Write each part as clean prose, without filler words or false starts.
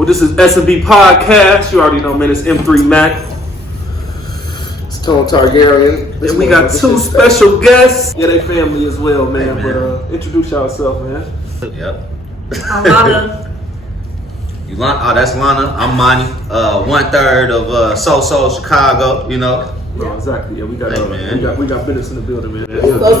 Well, this is S&B Podcast. You already know, man. It's M3 Mac. It's Tone Targaryen. And we got two special guests. Yeah, they family as well, man. Hey, man. But introduce yourself, man. Yep. I'm Lana. Oh, that's Lana. I'm Monty. 1/3 of So Chicago. You know. No, exactly. Yeah, we got business in the building, man.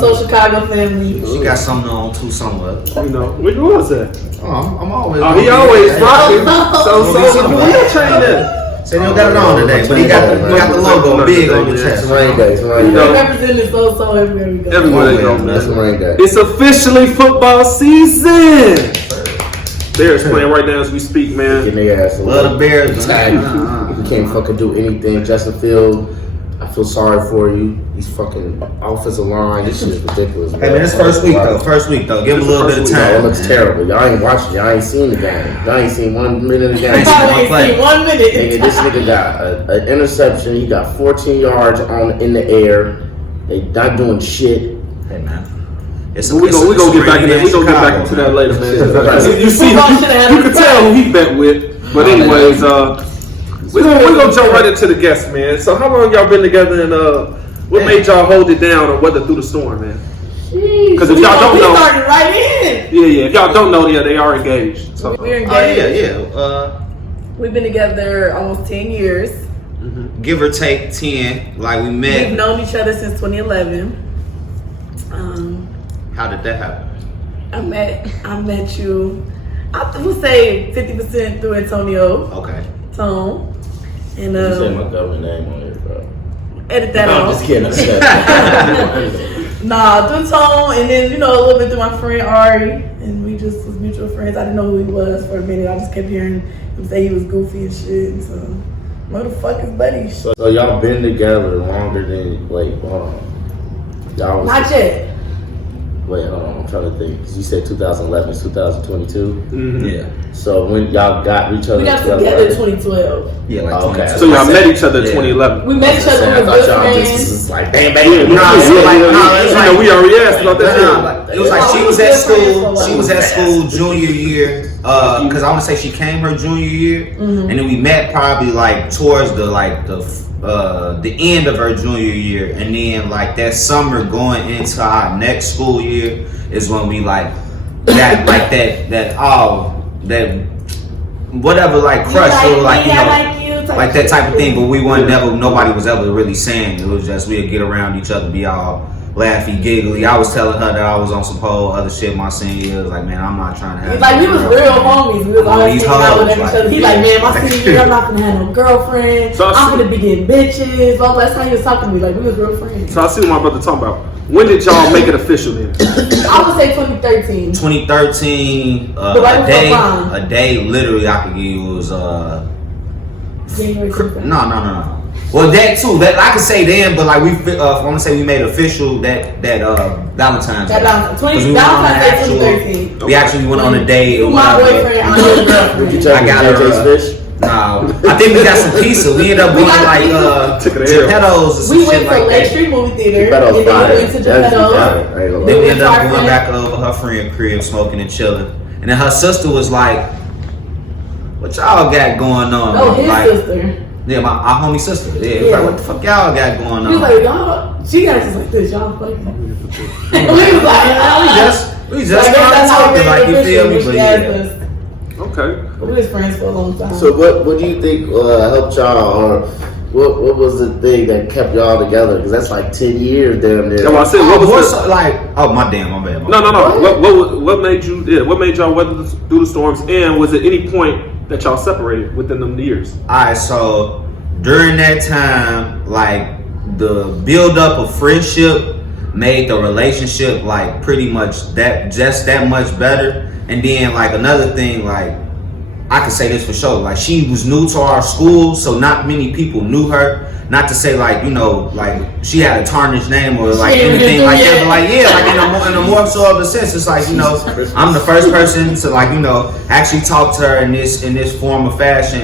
So Chicago family. She got something on too somewhere. You know, which was that? Oh, I'm always. Oh, he always rocking. So where you train at? Say they don't got it on today, but he got the logo big on the chest. It's rain day. Representing so everywhere we go. Everywhere they go, man. That's rain day. It's officially football season. Bears playing right now as we speak, man. Getting their ass Love the Bears. You can't fucking do anything. Justin Field, I feel sorry for you. He's fucking offensive line. This shit is ridiculous. Hey man, it's first week though. Give him a little bit of time. It looks terrible. Y'all ain't watching. Y'all ain't seen the game. Y'all ain't seen 1 minute of the game. I ain't seen 1 minute. Nigga, this nigga got an interception. He got 14 yards in the air. They not doing shit. Hey man. We gonna get back in there. We gonna get back into that later, man. You see, you can tell who he bet with. But anyways, we gonna jump right into the guests, man. So how long y'all been together, and what made y'all hold it down or weather through the storm, man? Because if y'all don't know, started right in. Yeah. If y'all don't know, yeah, they are engaged. So. We're engaged. Yeah. We've been together almost 10 years. Give or take 10. Like we met. We've known each other since 2011. How did that happen? I met you. I would say 50% through Antonio. Okay. Tone. And You said my government name on here, bro. edit that No, out. I'm just kidding. Nah, through Tone, and then a little bit through my friend Ari, and we just was mutual friends. I didn't know who he was for a minute. I just kept hearing him say he was goofy and shit. And so, motherfuckers, buddies. So y'all been together longer than y'all was Not yet. Wait, hold on. I'm trying to think. 'Cause you said 2011, it's 2022. Yeah. So when y'all got each other, We got together in 2012. Yeah, like Okay. So y'all met each other in 2011. We met each other I with thought good y'all friends. just was like bang Nah, it's like we already asked about that. It was like she was at school. She was at school junior year. Because I want to say she came her junior year, and then we met probably like towards the end of her junior year, and then like that summer going into our next school year is when we like got like that whatever like crush or like like that type of thing. But we weren't nobody was ever really saying it. Was just we'd get around each other, be all laughy, giggly. I was telling her that I was on some whole other shit my senior year. Like, man, I'm not trying to have. Like, we was real homies. We was always hanging out with each other. He like, man, my senior year, I'm not gonna have no girlfriend. So I'm gonna be getting bitches. Well, that's how he was talking to me. Like, we was real friends. So I see what my brother talking about. When did y'all make it official then? I would say 2013. 2013, a day literally I could give you was January 25th. No. Well, that too. That I could say then, but like I want to say we made official that Valentine's Day. Valentine's We Day 2013. We actually went on a date. My boyfriend, I'm your girlfriend. I got her. No, I think we got some pizza. We ended up going like Geppetto's or some we shit like that. We went to Lake Street movie theater. Geppetto's And then we went to Geppetto's. Then we ended up going back over her friend's crib, smoking and chilling. And then her sister was like, "What y'all got going on?" Oh, his like, sister. Yeah, our homie sister. Yeah, like, what the fuck y'all got going on? He was like, y'all, she got just like this, y'all fucking. And we was like, we just kind of talking, like, you feel me? But yeah. Okay. We was friends for a long time. So what do you think helped y'all, or what was the thing that kept y'all together? Because that's like 10 years damn near. Yeah, well, I said, what was my bad. No. What made you? Yeah, what made y'all weather through the storms? And was at any point that y'all separated within them years? Alright, so during that time, like the build up of friendship made the relationship like pretty much that much better. And then like another thing, like I can say this for sure, like she was new to our school, so not many people knew her. Not to say like, you know, like she had a tarnished name or like anything like that, but like like in a more so of a sense, it's like, you know, I'm the first person to like, you know, actually talk to her in this form of fashion,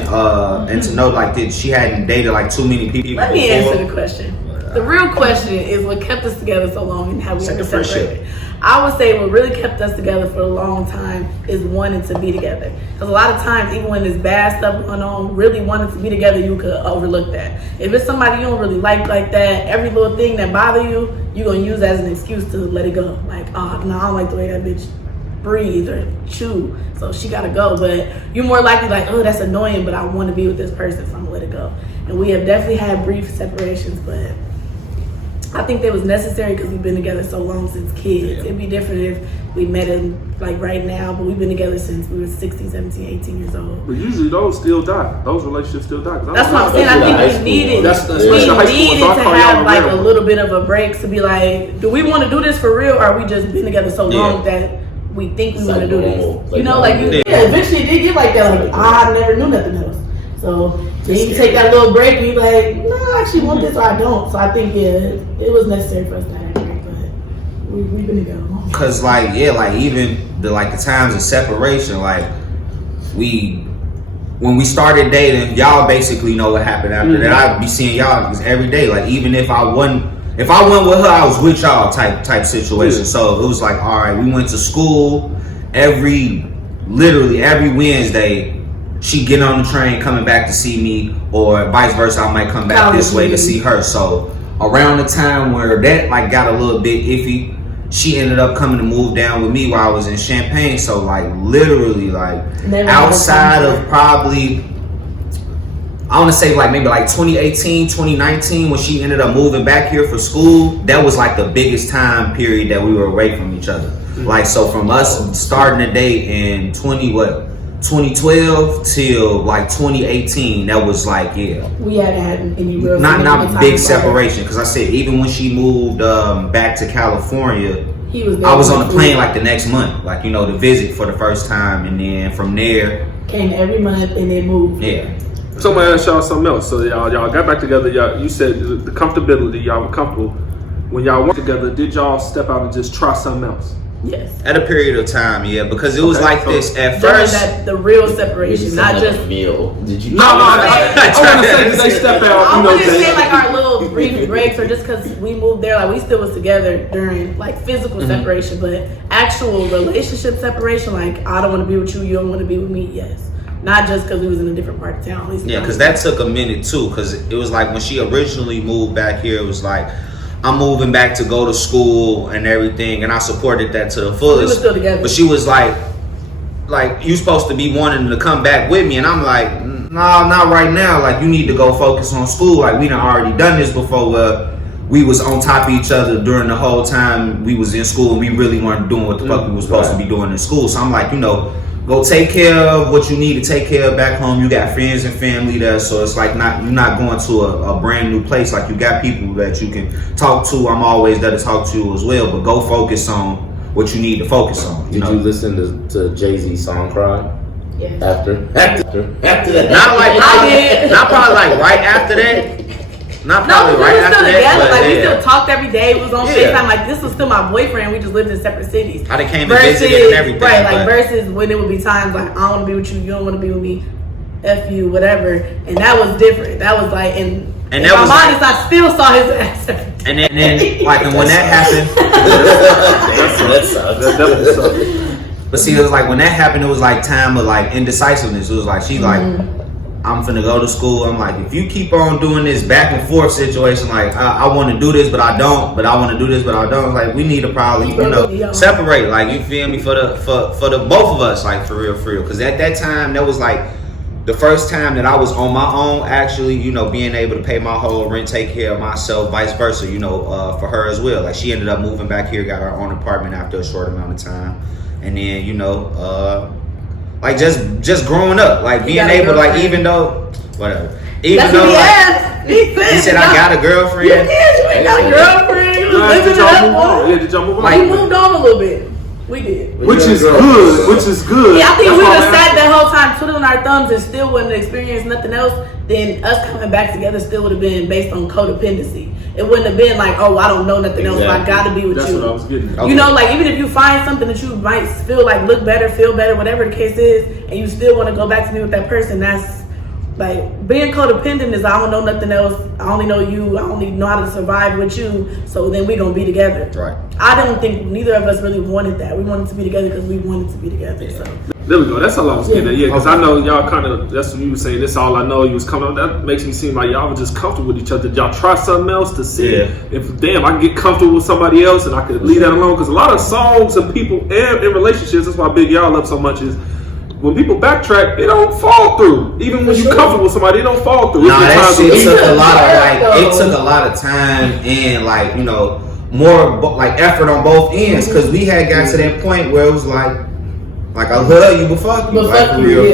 and to know like that she hadn't dated like too many people. Let me answer the question. The real question is what kept us together so long and how we Second ever friendship. separated. I would say what really kept us together for a long time is wanting to be together. Because a lot of times, even when there's bad stuff going on, really wanting to be together, you could overlook that. If it's somebody you don't really like that, every little thing that bother you, you're going to use as an excuse to let it go. Like, oh, no, I don't like the way that bitch breathe or chew, so she gotta go. But you're more likely like, oh, that's annoying, but I want to be with this person, so I'm gonna let it go. And we have definitely had brief separations, but I think that was necessary because we've been together so long since kids. It'd be different if we met him like right now, but we've been together since we were 16, 17, 18 years old. But usually those still die. Those relationships still die. That's what I'm saying. I think we needed to have like a little bit of a break to be like, do we want to do this for real, or are we just been together so long that we think we want to do this? You know, like eventually it did get like that. Like, I never knew nothing else. So then you take that little break and you're like, no, I actually want this or I don't. So I think it was necessary for us to have a break, but we've been together. Cause like even the times of separation, like when we started dating, y'all basically know what happened after that. I'd be seeing y'all every day. Like even if I went with her, I was with y'all type situation. So it was like, all right, we went to school literally every Wednesday. She get on the train coming back to see me, or vice versa. I might come back this way to see her. So around the time where that got a little bit iffy, she ended up coming to move down with me while I was in Champaign. So literally outside of probably, I want to say maybe 2018, 2019, when she ended up moving back here for school, that was the biggest time period that we were away from each other. So from us starting to date in 2012 till 2018, that was we hadn't had any real not big separation, because I said even when she moved back to California, I was on the plane the next month, to visit for the first time, and then from there came every month and then moved. So I'm gonna ask y'all something else. So y'all got back together. You said the comfortability, y'all were comfortable. When y'all worked together, did y'all step out and just try something else? Yes. At a period of time, because it was this at first. The real separation, not just meal. Did you? No. I want to say did they step out. I wouldn't say our little brief breaks, or just because we moved there, we still was together during physical separation, but actual relationship separation, I don't want to be with you, you don't want to be with me. Yes. Not just because we was in a different part of town. At least because that took a minute too. Because it was when she originally moved back here, it was I'm moving back to go to school and everything, and I supported that to the fullest. We were still together. But she was you supposed to be wanting to come back with me, and I'm like, no, not right now. You need to go focus on school. We done already done this before. We was on top of each other during the whole time we was in school, and we really weren't doing what the fuck we was supposed to be doing in school. So I'm like, go take care of what you need to take care of back home. You got friends and family there, so it's you're not going to a brand new place. You got people that you can talk to. I'm always there to talk to as well, but go focus on what you need to focus on. Did you listen to Jay-Z's song Cry? Yes. After that? Not probably right after that. Not probably right after that. We still talked every day. We was on FaceTime. This was still my boyfriend. We just lived in separate cities. I done came and visited and everything. Right, versus when it would be times I don't want to be with you, you don't want to be with me, F you, whatever. And that was different. That was in my mind, I still saw his ass. And then and when that happened, that definitely sucks. But see, it was when that happened, it was time of indecisiveness. It was she's I'm finna go to school. I'm if you keep on doing this back and forth situation, I want to do this, but I don't. But I want to do this, but I don't. We need to probably, separate. You feel me, for the both of us, for real. Because at that time, that was the first time that I was on my own, actually, being able to pay my whole rent, take care of myself, vice versa, for her as well. She ended up moving back here, got her own apartment after a short amount of time, and then just growing up, being able even though whatever, even though he said I got a girlfriend. You ain't got a girlfriend. You was living it up. Did y'all move on? We moved on a little bit. We did. Which is good. Yeah, I think if we would have sat that whole time twiddling our thumbs and still wouldn't experience nothing else, then us coming back together still would have been based on codependency. It wouldn't have been I don't know nothing else, so I gotta be with you. That's what I was getting at. Even if you find something that you might feel look better, feel better, whatever the case is, and you still want to go back to be with that person, that's Like, being codependent is I don't know nothing else. I only know you. I only know how to survive with you. So then we gonna be together. Right. I don't think neither of us really wanted that. We wanted to be together because we wanted to be together. Yeah. So There we go. That's all I was getting at. Yeah, because I know y'all kind of, that's what you were saying. This all I know. You was coming up. That makes me seem like y'all were just comfortable with each other. Did y'all try something else to see if, damn, I can get comfortable with somebody else and I could leave that alone? Because a lot of songs and people and in relationships, that's why Big Y'all up so much, is when people backtrack, it don't fall through. Even when you comfortable with somebody, it don't fall through. Nah, that shit took a lot of it took a lot of time and more like effort on both ends, because we had got to that point where it was like I love you, but fuck you, like for real,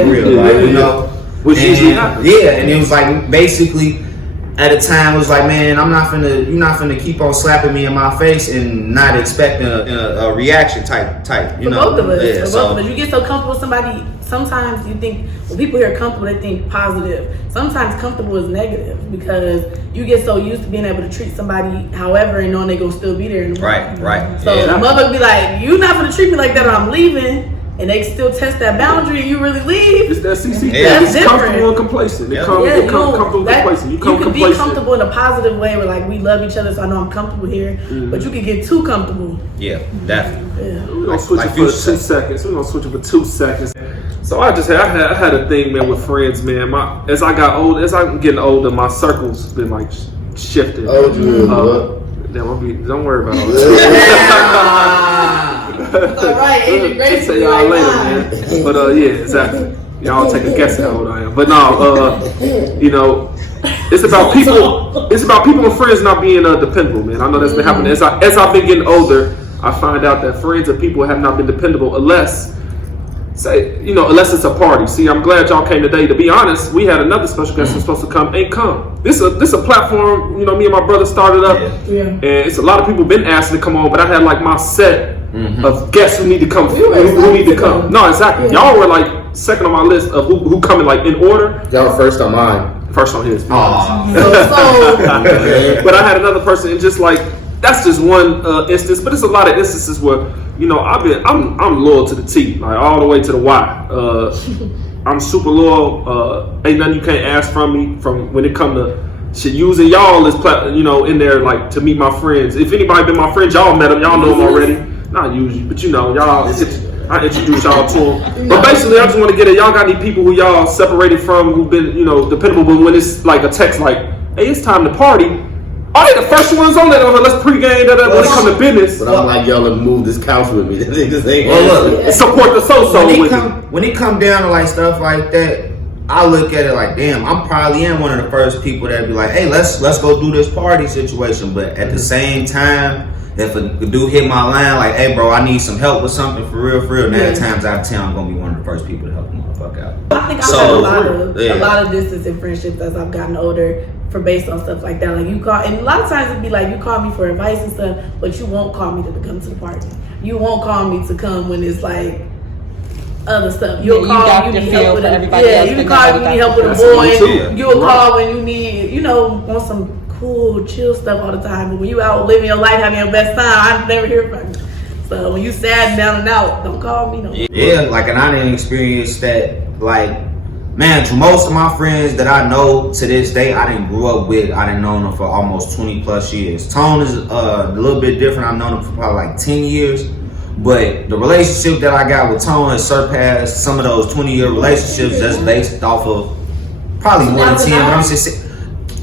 like, you know. Which usually happens. Yeah, and it was like basically at a time it was like, man, you're not finna keep on slapping me in my face and not expecting a reaction type, you know. both of us, yeah, both of us, you get so comfortable with somebody. Sometimes you think when people hear comfortable, they think positive. Sometimes comfortable is negative because you get so used to being able to treat somebody however and knowing they gonna still be there. Right. So the mother be like, "You not gonna treat me like that, or I'm leaving." And they still test that boundary, and you really leave. It's that CC. Yeah. It's That's comfortable and complacent. They come comfortable and complacent. You come could be complacent. comfortable in a positive way, where like we love each other, so I know I'm comfortable here. But you could get too comfortable. Yeah, definitely. Yeah. We're gonna switch Like it for Future 2 seconds. We're gonna switch it for 2 seconds. So I had a thing, man, with friends, man. As I'm getting older, my circle's been like shifting. Don't worry about all that. All right, Adrian Grace. Say y'all later, man. But yeah, exactly. Y'all take a guess at how old I am. But no, it's about people. It's about people and friends not being dependable, man. I know that's been happening. As I've been getting older, I find out that friends and people have not been dependable unless it's a party. See, I'm glad y'all came today. To be honest, we had another special guest who's supposed to come, ain't come. This a platform, me and my brother started up, and it's a lot of people been asking to come on, but I had like my set of guests who need to come. Who need to come? No, exactly. Yeah. Y'all were like second on my list of who coming, like in order. Y'all were first on mine. First on his. So But I had another person, and just like that's just one instance, but it's a lot of instances where I'm loyal to the T, like all the way to the Y. I'm super loyal. Ain't nothing you can't ask from me from when it come to shit. Using y'all as in there, like to meet my friends. If anybody been my friends, y'all met them, y'all know them already. Not usually, but y'all. I introduce y'all to them. But basically, I just want to get it. Y'all got any people who y'all separated from who've been dependable, but when it's like a text like, "Hey, it's time to party." Oh, they the first ones on that. Let's pregame that when it come to business. But I'm like, y'all to move this couch with me. This ain't Look, support the so-so with me. When it come down to like stuff like that, I look at it like, damn, I'm probably one of the first people that be like, hey, let's go do this party situation. But at the same time, if a dude hit my line like, hey, bro, I need some help with something for real, 9 times out of 10, I'm gonna be one of the first people to help the motherfucker out. I think I've had a lot of distance in friendships as I've gotten older, based on stuff like that. Like you call, and a lot of times it'd be like you call me for advice and stuff, but you won't call me to come to the party. You won't call me to come when it's like other stuff. You'll call you need help with you call you need help with a boy. You'll call when you need, want some cool, chill stuff all the time. But when you out living your life, having your best time, I never hear from you. So when you sad down and out, don't call me no more. Yeah, like, and I didn't experience that, like, man, to most of my friends that I know to this day, I didn't grow up with. I didn't know them for almost 20 plus years. Tone is a little bit different. I've known him for probably like 10 years. But the relationship that I got with Tone has surpassed some of those 20-year relationships just based off of probably more than 10. But I'm just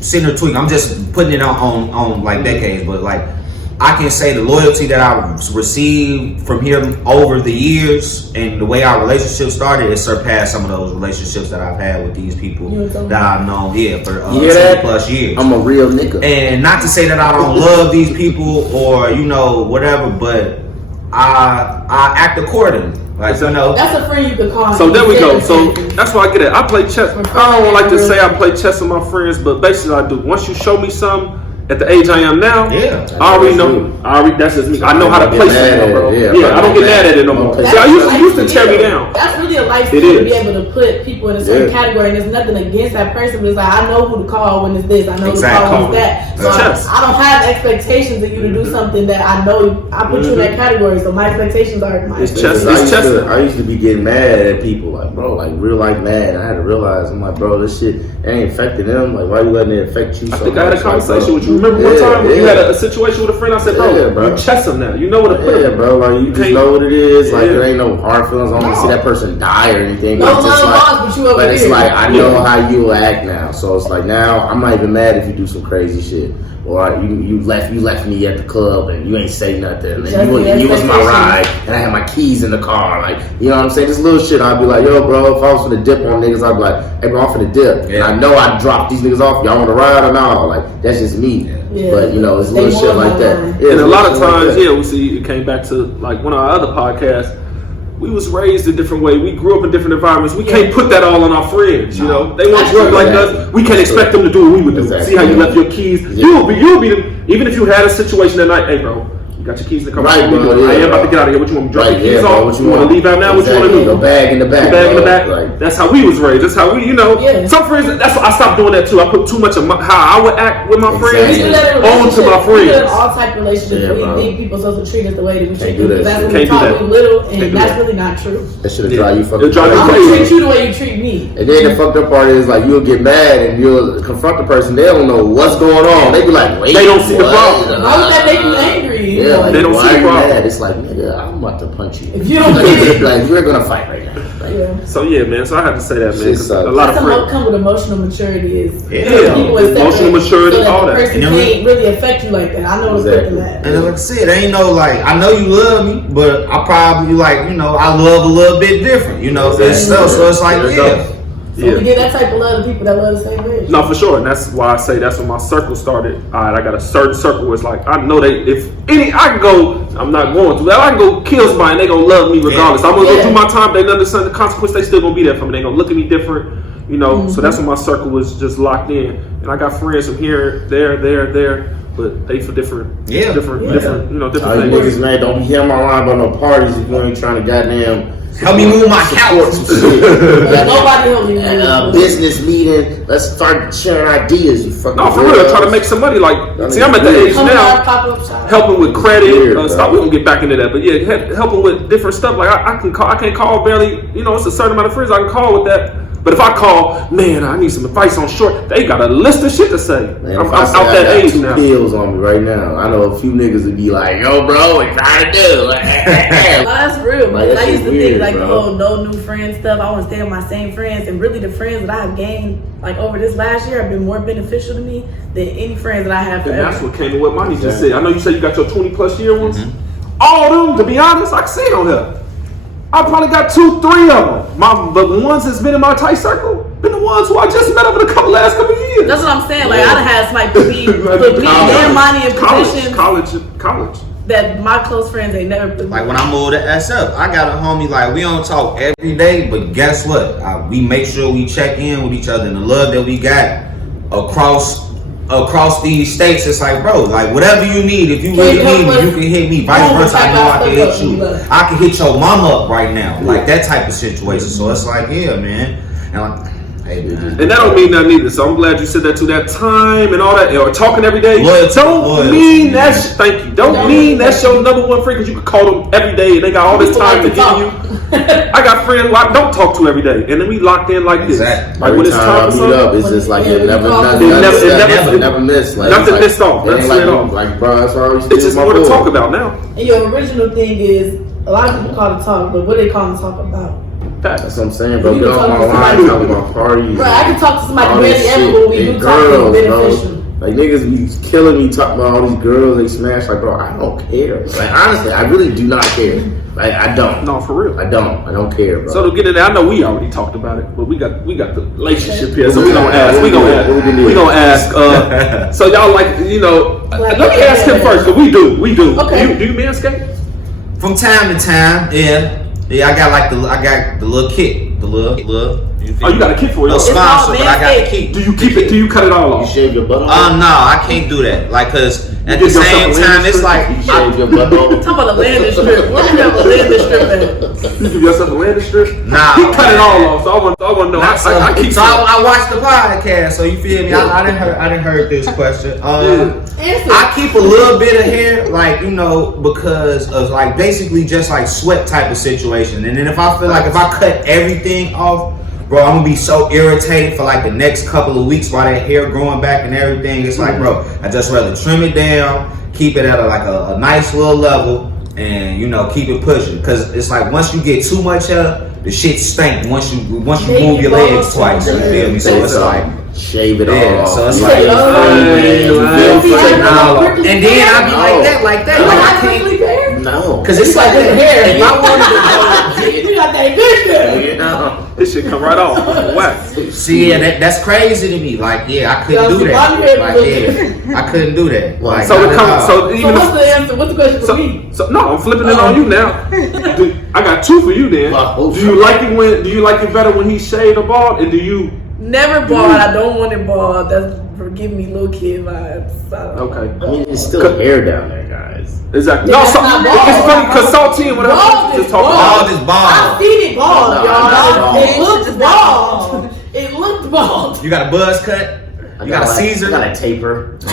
sitting there tweaking. I'm just putting it on like decades. But like, I can say the loyalty that I've received from him over the years and the way our relationship started, it surpassed some of those relationships that I've had with these people that I've known for 10 plus years. I'm a real nigga. And not to say that I don't love these people or, whatever, but I act accordingly. Like, that's a friend you could call. So there we go. So that's why I get it. I play chess. I don't like to say I play chess with my friends, but basically I do. Once you show me something, at the age I am now, Yeah. I already know. That's just me. I know how to play something, bro. Yeah, I don't get mad at it no more. Okay. See, I used to tear me down. That's really a life It skill to is. be able to put people in a certain category, and there's nothing against that person. But it's like, I know who to call when it's this. I know who to call when it's that. So I don't have expectations of you to do something that I know I put you in that category. So my expectations are my It's expectations. chess. I used to be getting mad at people, like, bro, like real life mad. I had to realize, I'm like, bro, this shit ain't affecting them. Like, why you letting it affect you? I think I had a conversation with you. Remember one time when you had a situation with a friend? I said, bro, you chess him now. You know what to put him. Bro, like you just know what it is. Like Yeah. there ain't no hard feelings. I don't want to see that person die or anything. No But it's just love like, lost, but you over but it's here. like I know how you will act now. So it's like now I'm not even mad if you do some crazy shit. Or you left me at the club and you ain't say nothing. And you was my ride and I had my keys in the car. Like, you know what I'm saying? This little shit, I'd be like, yo, bro, if I was finna dip on niggas, I'd be like, hey, bro, I'm finna dip. Yeah. And I know I dropped these niggas off. Y'all want to ride or not? Like, that's just me. Yeah. But, you know, it's They little shit want like my that. line. Yeah, And a lot of little shit like times, that. we see it came back to like one of our other podcasts. We was raised a different way. We grew up in different environments. We can't put that all on our friends. You know, they want to grow up like us. We can't expect them to do what we would do. Exactly. See how you left your keys. You'll be the, even if you had a situation that night. Hey, bro, you got your keys in the car. Right, What you bro, doing? I yeah, am about bro. to get out of here. What you want me to drop your keys yeah, bro, off? what You want to leave out now? What you want to do? Your bag in the back. Your bag in the bro. back. Like, That's how we was raised. That's how we, Yeah. some friends. That's why I stopped doing that too. I put too much of how I would act with my friends We do that in on to my relationships. We do that in friends. all type of relationships. Yeah, We bro. think people supposed to treat us the way that we treat do them. that That's shit. what we Can't do taught that. when we little, Can't and do that's that. really not true. that should drive you fucking It'll drive you I'm crazy. gonna crazy. treat you the way you treat me. And then the fucked up part is like you'll get mad and you'll confront the person. They don't know what's going on. They be like, wait, They don't see the what? problem. Why would that make you angry? You Yeah, know, like, They don't why see the are you problem. mad? It's like, nigga, I'm about to punch you. If you don't get it, Like we're gonna fight right now. Like, yeah. So yeah, man. So I had to say that, man. Shit 'Cause sucks. a lot of That's friends. come with emotional maturity is Yeah. people accept Emotional that maturity, so that all the that. person And then can't really affect you like that. I know what's Exactly. good that. And like I said, ain't no like I know you love me, but I probably like I love a little bit different, Exactly. and stuff. So it's like There it yeah, goes. So we get that type of love to people that love the same way. No, for sure, and that's why I say that's when my circle started. All right, I got a certain circle where it's like I know I can go. I'm not going to. I can go kill somebody, and they gonna love me regardless. I'm gonna go do my time. They understand the consequence. They still gonna be there for me. They gonna look at me different, So that's when my circle was just locked in, and I got friends from here, there, but they for different, different, All different you things. niggas, man, don't be hearing my line about no parties if you ain't trying to goddamn help me move my support couch. some shit. Nobody help you. At a business meeting, let's start sharing ideas. You fucking No, for real, trying to make some money. Like, see, I'm at the age Come now. out, pop up shop. Helping with credit Weird, stuff. We gonna get back into that, but yeah, helping with different stuff. Like I can't call barely. It's a certain amount of friends I can call with that. But if I call, man, I need some advice on short. They got a list of shit to say. Man, I'm if I out say I that got age 2 now. pills on me right now. I know a few niggas would be like, yo, bro, what you trying to do? Oh, that's real. Like, Because that I used to shit weird, think like, bro. no new friend stuff. I want to stay with my same friends, and really the friends that I have gained like over this last year have been more beneficial to me than any friends that I have And that's forever. what came to what Monty just said. I know you said you got your 20+ year ones. All of them, to be honest, I can see it on here. I probably got 2, 3 of them. The ones that's been in my tight circle, been the ones who I just met over the last couple of years. That's what I'm saying. Like I done had somebody put me and Monty in positions College. that my close friends ain't never put me. Like when I moved to SF, I got a homie. Like we don't talk every day, but guess what? We make sure we check in with each other, and the love that we got across these states. It's like, bro, like whatever you need. If you really need me, you can hit me. Vice versa, I know I can hit you. I can hit your mama up right now, like that type of situation. So it's like, yeah, man. And like, hey, man. And that don't mean nothing either. So I'm glad you said that too. That time and all that, or talking every day. Loyalty, Don't mean that's thank you. Don't mean that's your number one friend because you can call them every day and they got all this time to give you. I got friends who I don't talk to every day, and then we locked in like this. Exactly. Like when it's time for meet up, something, it's just like Yeah, it never it never missed. Like, nothing it's like, missed off. it ain't Nothing like, slid off. Like, bro, that's why I always it's just my more to boy. talk about now. And your original thing is a lot of people call it talk, but what do they call it talk about? That's what I'm saying, bro. You Get can off talk my to line, somebody. talk about parties. Bro, I can talk to somebody all this barely ever, shit. but we And do talk girls, is bro. beneficial. Like niggas be killing me talking about all these girls they smash. Like, bro, I don't care. Like, honestly, I really do not care. Like, I don't. No, for real. I don't care, bro. So to get in there, I know we already talked about it, but we got the relationship here, so we gonna ask. What We we gonna do? we gonna ask. So y'all like let me ask him first, cause we do. Okay. Do you manscape? From time to time, yeah. I got the little kit, the little Oh, you got a kick for it. No It's sponsor, but I got to Manscaped. keep. Do you keep it? Do you cut it all You off? shave your butt off? No, I can't do that. Like, cause at give the yourself same a time, landing it's strip? like You shave your butt off? Talking about a landing strip. Where you have a landing strip at? You give yourself a landing strip? Nah, He cut it man. all off. So I want to know. I keep so I watched the podcast, so you feel me? I didn't heard this question. Answer. I keep a little bit of hair, like, you know, because of like basically just like sweat type of situation. And then if I feel like if I cut everything off, bro, I'm gonna be so irritated for like the next couple of weeks while that hair growing back and everything. It's like, bro, I just rather trim it down, keep it at a nice little level, and you know, keep it pushing. Cause it's like once you get too much hair, the shit stink. Once you move your legs twice, you feel me? So it's like. Shave it Yeah, off. so it's You like, like, and then I be like that, You like don't I have can't, prickly hair? no. cause it's like Your hair. if I wanted You got that good hair. You know? This shit come right off. Whack. to, see, yeah, that's crazy to me. Like, yeah, I couldn't do that. Like, yeah, I couldn't do that. Like, So not it at comes. all. So So even what's the answer? What's the question for me? so no, I'm flipping it on you now. I got two for you then. Oh, Do you like it when? Do you like it better when he shaved or bald? And do you? Never bald. I don't want it bald. That's for giving me little kid vibes. I don't Okay. I mean, it's still hair down there, guys. Exactly. Yeah, No, that's so, not bald. it's funny because Saltine, whatever, Bald just is talking bald. Bald is I've bald. seen it bald, No, y'all. no, It no. looked bald. It looked bald. You got a buzz cut. You got a Caesar. I got a taper. You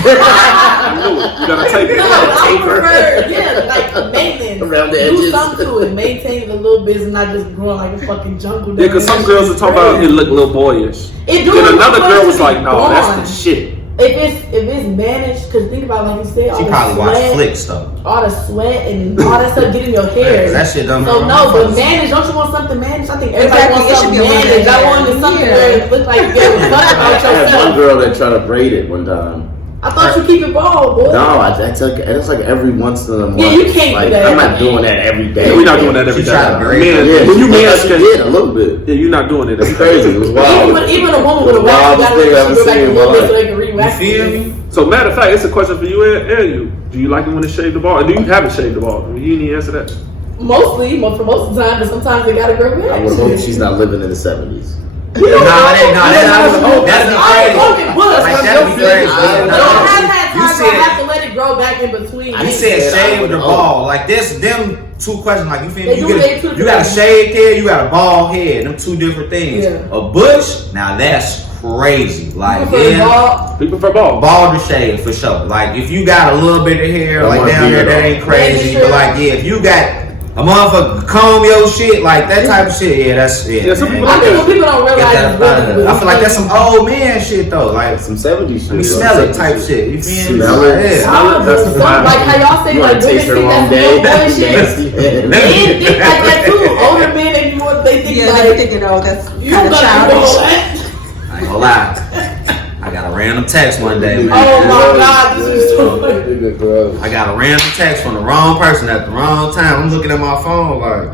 gotta take it. No, I prefer, like maintenance. Around the Do edges. something to it. Maintain it a little bit and not just growing like a fucking jungle. Yeah, because some girls will talk about it look a little boyish. It do Then look another like girl was it's like, "No, gone. that's the shit." If it's managed, because think about it, like you said, all She the probably watched sweat, flicks though. all the sweat and all that stuff getting your hair. That shit done. So no, but managed, don't you want something managed? I think everybody Exactly, wants it should something be a little managed. bit I hair. wanted something Yeah. where it looked like you gave a fuck I about had one yourself. girl that tried to braid it one time. I thought you keep it bald, boy. No, I took it's like every once in a month. Yeah, you can't do like, that I'm not every doing that every day. Yeah, we're not doing that every She day. tried to braid Man, Yeah, when you she manscape, did a little bit. yeah, you're not doing it. It's crazy. It was wild. Even a woman with a The wax, you wildest gotta thing let I've she go back seen a in little my bit so life. they can re-wax You feel it. me? So matter of fact, it's a question for you and you. Do you like it when it's shaved the ball? And do you haven't shaved the ball? You need to answer that. Mostly, for most of the time, but sometimes they gotta grow back. I would hope she's not living in the 70s. That'd be crazy. Like, Like, that'd be crazy. I No, I have had You times where I said- have to let it grow back in between. You said said I shave would or hope. bald. Like this, them two questions. Like you feel They me? do You, say two you got a different shaved head, you got a bald head. Them two different things. Yeah. A bush, now that's crazy. Like For the yeah, ball, People prefer ball. bald or shaved for sure. Like if you got a little bit of hair, I like want down there, beard that on. ain't crazy. Yeah, But like yeah, if you got a motherfucker comb your shit, like that type of shit, yeah, that's Yeah, some man. people- I think what people don't Get realize that is up out of there. really I feel like that's some old man shit though. Like Some 70s shit. let me smell it type shit. You feel me? Smell it. Yeah. Smell it. That's the vibe. Like how y'all say, You like want to women taste her think long that's day? little boy shit. Nasty. Men think like that too. Older men, they think Yeah, like they're thinking, oh, that's you kind of got to childish. go. I ain't gonna lie. I got a random text one day, man. Oh my God, this is so funny. Nigga, bro. I got a random text from the wrong person at the wrong time. I'm looking at my phone like,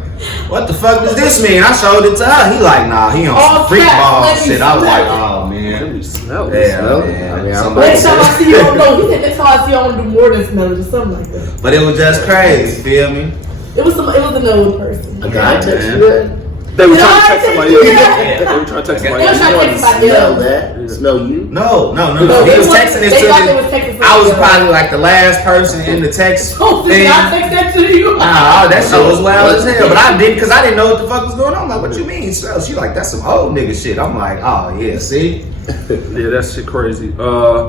what the fuck does this mean? I showed it to her. He like, nah, he on Oh, some freak snap, ball let me shit. I was smell like, it. oh man. Let me smell it. Yeah, Smell it? man. I mean, I'm Next time I see you, no, he said next time I see you, I'm gonna do more than smell it or something like that. But it was just crazy, feel me? It was another person. A guy text man. you that? They were No, trying to I text think- somebody else. They were trying to text somebody They were else. trying to text somebody Smell else. that? Smell you? No. No, He they was want- texting it they to thought they me. was texting I was somebody probably like the last person in the text Oh, did thing. I text that to you? Nah, that shit was wild as hell. But I didn't, cause I didn't know what the fuck was going on. I'm like, what you mean? So she like, that's some old nigga shit. I'm like, oh yeah, see? Yeah, that shit crazy. For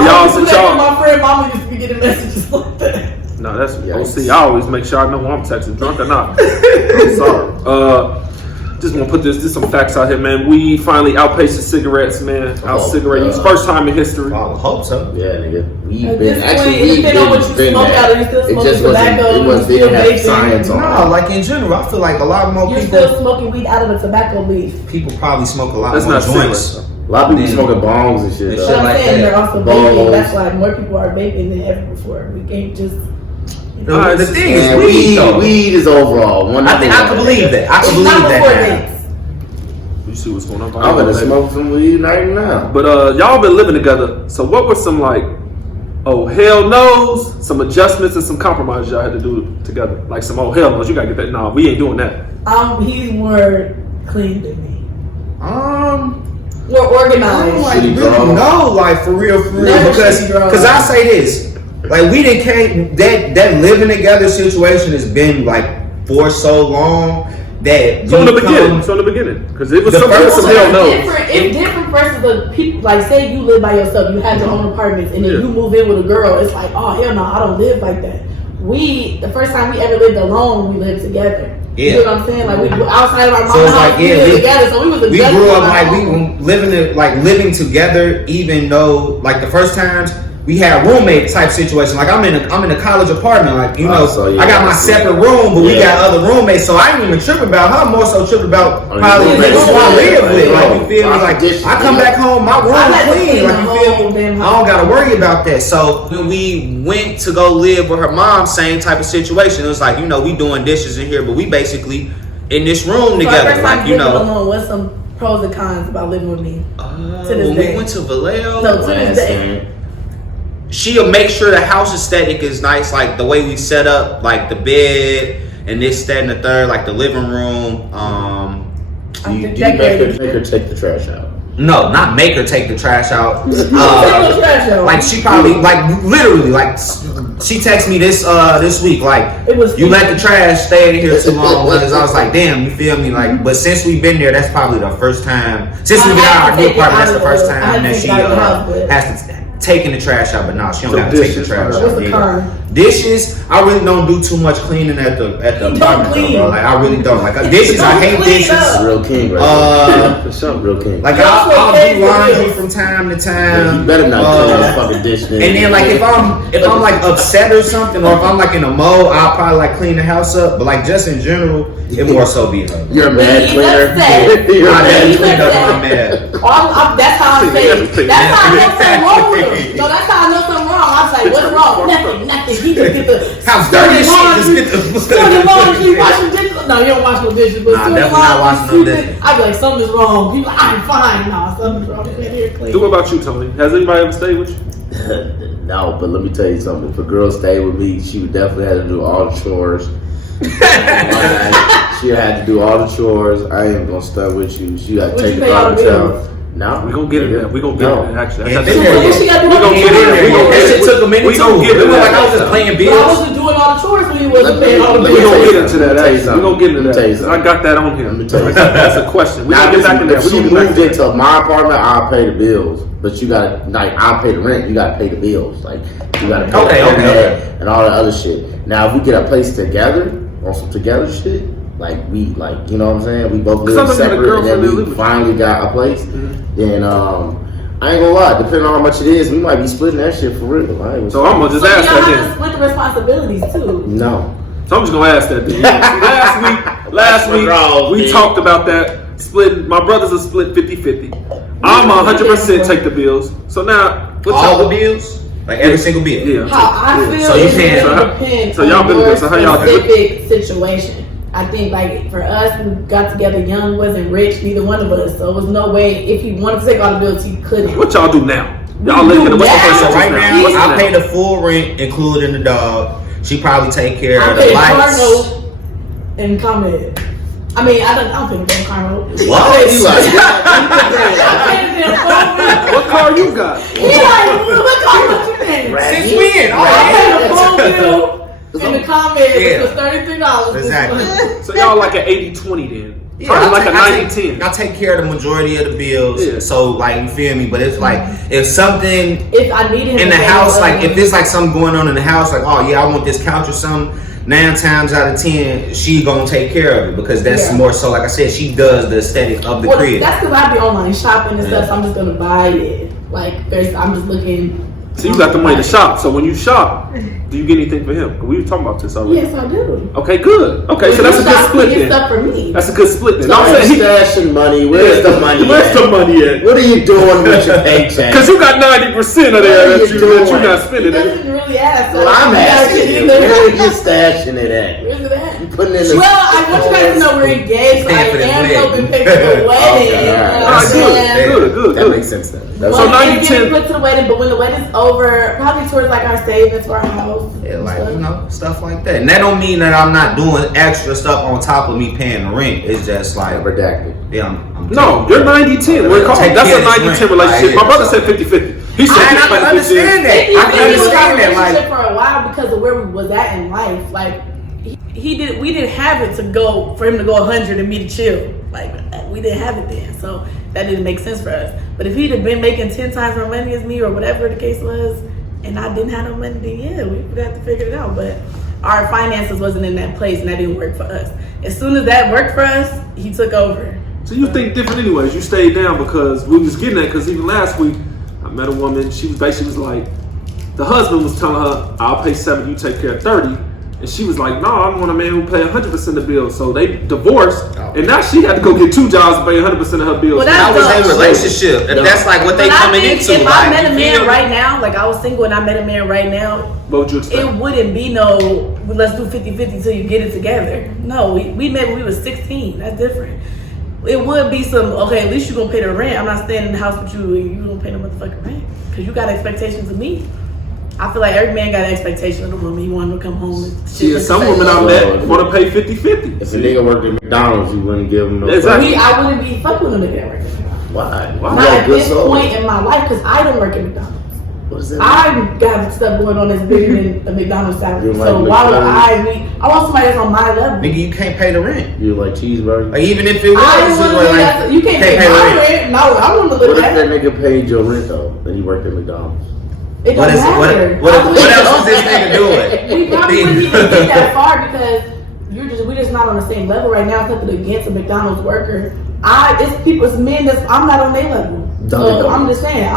I y'all, was since like, y'all, my friend mama used to be getting messages like that. no, that's Yikes. OC. I always make sure I know who I'm texting, drunk or not. I'm sorry. Just want to put this some facts out here, man. We finally outpaced the cigarettes, man. Out Oh, cigarette use, God. first time in history. I would hope so. Yeah, nigga. We've At been this actually point, it we've depends on what you been smoke that. out of. You still It smoking just wasn't. tobacco, It was you didn't still have vaping. science on No, it. like in general, I feel like a lot more You're people still smoking weed out of a tobacco leaf. people probably smoke a lot That's more not joints. cigarettes. A lot of people Then- smoking bongs and shit. and though. shit But I'm like saying that. they're also Balls. vaping. That's why more people are vaping than ever before. We can't just. No, the thing is, And weed, though. weed is overall one. I think I can believe that. I can It's believe not before that. vapes. You see what's going on? I'm gonna smoke some weed right now. But y'all been living together. So what were some like, oh hell no's, some adjustments and some compromises y'all had to do together? Like some oh hell no's, you gotta get that. Nah, we ain't doing that. He's more clean than me. We're organized. Like, City really drama. no, like for real, Never because city drama. I say this, like we didn't came that living together situation has been like for so long that So in the you beginning, come- so in the beginning, because it was The some first some one- hell no. It's different versus the people. Like, say you live by yourself, you have your own apartments, and then Yeah. you move in with a girl. It's like, oh hell no, I don't live like that. The first time we ever lived alone, we lived together. Yeah. You know what I'm saying? Like we outside of our mom's So it's house, like, we yeah, lived we- together. So we was we adjusting grew up on like our we own. were living together, even though like the first times we had roommate type situation. Like I'm in a college apartment, like you know, so, yeah. I got my separate room, but we Yeah. got other roommates, so I ain't even tripping about her. I'm more so tripping about Oh, probably your the niggas who I roommates. live with. Yeah, Like you feel me? wash Like dishes, I come yeah. back home, my room I like to clean. clean Like the you whole feel me? damn I house. don't gotta worry about that. So when we went to go live with her mom, same type of situation. It was like, you know, we doing dishes in here, but we basically in this room So together. first Like time you living know. alone, what's some pros and cons about living with me? To this When day. we went to Vallejo, No, to this day. she'll make sure the house aesthetic is nice, like the way we set up, like the bed and this, that, and the third, like the living room. Do you make her take the trash out? No, not make her take the trash out. Take no trash out. Like she probably, like literally, like she texted me this week, like It was you let the trash stay in here too long. Because I was like, damn, you feel me? Like, but since we've been there, that's probably the first time. Since we I got had our to new take it apartment, that's out the of first the- I had time to that take she it out of the house, but- has to taking the trash out. But no, she don't So gotta take the dishes, trash what's out. the Yeah. con? Dishes, I really don't do too much cleaning at the don't apartment, though, clean. bro. Like I really don't. Like dishes, I hate Don't clean dishes. up. Real king, right? Uh, For real king. Like Y'all I'll pay do the laundry bills. from time to you time. better not clean Uh, that fucking dish. And then like if I'm like upset or something, or if I'm like in a mode, I'll probably like clean the house up. But like just in general, it more so be her. you're a mad He's cleaner. upset. You're a I mad never He's cleaned up upset. when I'm mad. That's how I say it. Everything. That's how I know something wrong with him. No, that's how I know something wrong. I was like, what's wrong? Nothing. He just get the House dirty as shit. Just get the Sorting laundry, washing dishes. No, you don't wash no dishes, but Nah, sorting definitely not laundry, washing no sweeping. dishes. I'd be like, something's wrong. He's like, I'm fine. No, something's wrong. He's here clean. Do what about you, Tony? Has anybody ever stayed with you? No, but let me tell you something. If a girl stayed with me, she would definitely have to do all the chores. She had to do all the chores. I ain't gonna stay with you. She got to Would take you the pay all the garbage bills? out. No, We gonna get in there. We gonna get No. in there. Actually, I Yeah, got been some- there. What she got to do? We gonna get in there. We gonna That get shit took a minute We gonna too. get It in was there. like I was just playing But I bills. wasn't doing all the chores when you wasn't Let paying all the me We bills. gonna tell get you into that. something. Actually, we gonna get into Let me tell you that. I something. got that on here. Let me tell you I got that's a question. We Now, gonna get back in there. if We she gonna get back moved in there. into my apartment, I'll pay the bills. But you gotta, like, I'll pay the rent. You gotta pay the bills. Like, you gotta pay Okay, the okay, internet okay. and all the other shit. Now, if we get a place together on some together shit, like we, like, you know what I'm saying? We both live Sometimes when a separate, and girlfriend then live we with finally got a place. Then, I ain't gonna lie. Depending on how much it is, we might be splitting that shit for real. I ain't So I'm gonna just So ask y'all that have then. to split the responsibilities too. no. So I'm just gonna ask that then. Last week we talked about that split. My brothers are split 50-50. I'm 100% take the bills. So now what's All the y'all? bills, like every single bill. Yeah. How I feel So you it can't- really depends so y'all on been your good. So how y'all do it? specific situation. I think like for us, we got together young, wasn't rich, neither one of us. So it was no way if he wanted to take all the bills, he couldn't. What y'all do now? Y'all We looking do at what's the now. first So sentence right now, What's I it pay the full rent, including the dog. She probably take care I of the pay lights. Cardinal and comment. I mean, I don't pay the Cardinal. What? He like, What car you got? He like, what Cardinal you paying? Since when? I paid the phone bill and the comment, Yeah. which was $33. Exactly. So y'all like an 80-20 then? Yeah, Probably I like a take- 90-10. I take care of the majority of the bills. Yeah. So like you feel me? But it's like if something If I needed him in to the pay house, the like other if it's like something going on in the house, like oh yeah, I want this couch or something. 9 times out of 10, she gonna take care of it because that's Yeah. more so. Like I said, she does the aesthetic of the Well, crib. that's because I be online shopping and Yeah. stuff, so I'm just gonna buy it. Like, I'm just looking. So you got the money to shop. So when you shop, do you get anything for him? We were talking about this already. Yes, I do. Okay, good. Okay, so that's a good Shop, split he gets then. stuff for me. That's a good split then. I'm I'm saying he. stashing money. Where's the money? Where's at? the money at? What are you doing with your paycheck? Because you got 90% of What there are that you you're doing? not spending He it. doesn't really we asked. Well, I'm asking you, where are you stashing it at? Where's it at? You putting it in the Well, I want you guys to know we're engaged, so I Paying for the am wedding. helping pay for the wedding. Okay, You know alright. what I'm saying? Good. That makes sense then. That's Well, So it's 90-10. getting put to the wedding, but when the wedding's over, probably towards like our savings for our house. Yeah, and like, stuff. you know, stuff like that. And that don't mean that I'm not doing extra stuff on top of me paying the rent. It's just like, redacted. yeah, I'm No, you're 90-10. We're calling. Take That's care a of this 90-10 rent. relationship. My Like, brother so- said 50-50. He said I can understand that. I can It was our understand that. relationship Like, for a while because of where we was at in life. Like we didn't have it to go for him to go 100 and me to chill. Like we didn't have it then, so that didn't make sense for us. But if he'd have been making 10 times more money as me or whatever the case was, and I didn't have no money, then yeah, we would have to figure it out. But our finances wasn't in that place, and that didn't work for us. As soon as that worked for us, he took over. So you think different anyways. You stayed down because we was getting that because even last week I met a woman. She was basically like, the husband was telling her, "I'll pay 70, you take care of 30." And she was like, "No, I want a man who pay 100% of the bills." So they divorced, and now she had to go get 2 jobs and pay 100% of her bills. Well, that was that's their relationship. If that's like what they But I coming think into. if like, I met a you man feel right now, like I was single and I met a man right now, What would you expect? it wouldn't be no, let's do 50-50 till you get it together. No, we met when we was 16. That's different. It would be some, okay, at least you're going to pay the rent. I'm not staying in the house with you and you going to pay the motherfucking rent. Because you got expectations of me. I feel like every man got an expectation of the woman. He wanted to come home and shit. Yeah, some women I met want to pay 50-50. If a nigga worked at McDonald's, you wouldn't give him no. Exactly. I wouldn't be fucking with a nigga that worked at McDonald's. Why? Why? You Not got a at good this soul. point in my life because I don't work at McDonald's. What is that? I got stuff going on that's bigger than a McDonald's salary. You So like why would McDonald's? I want somebody that's on my level. Nigga, you can't pay the rent. You like cheeseburger? Like, even if it was, I it's want just to like, you can't pay my rent. No, I want to What live if that that. nigga paid your rent though, and you worked at McDonald's? It What don't is it? matter. What else is this nigga doing? We probably wouldn't even get that far because we're just not on the same level right now. It's nothing against a McDonald's worker. It's men I'm not on their level. So I'm just saying,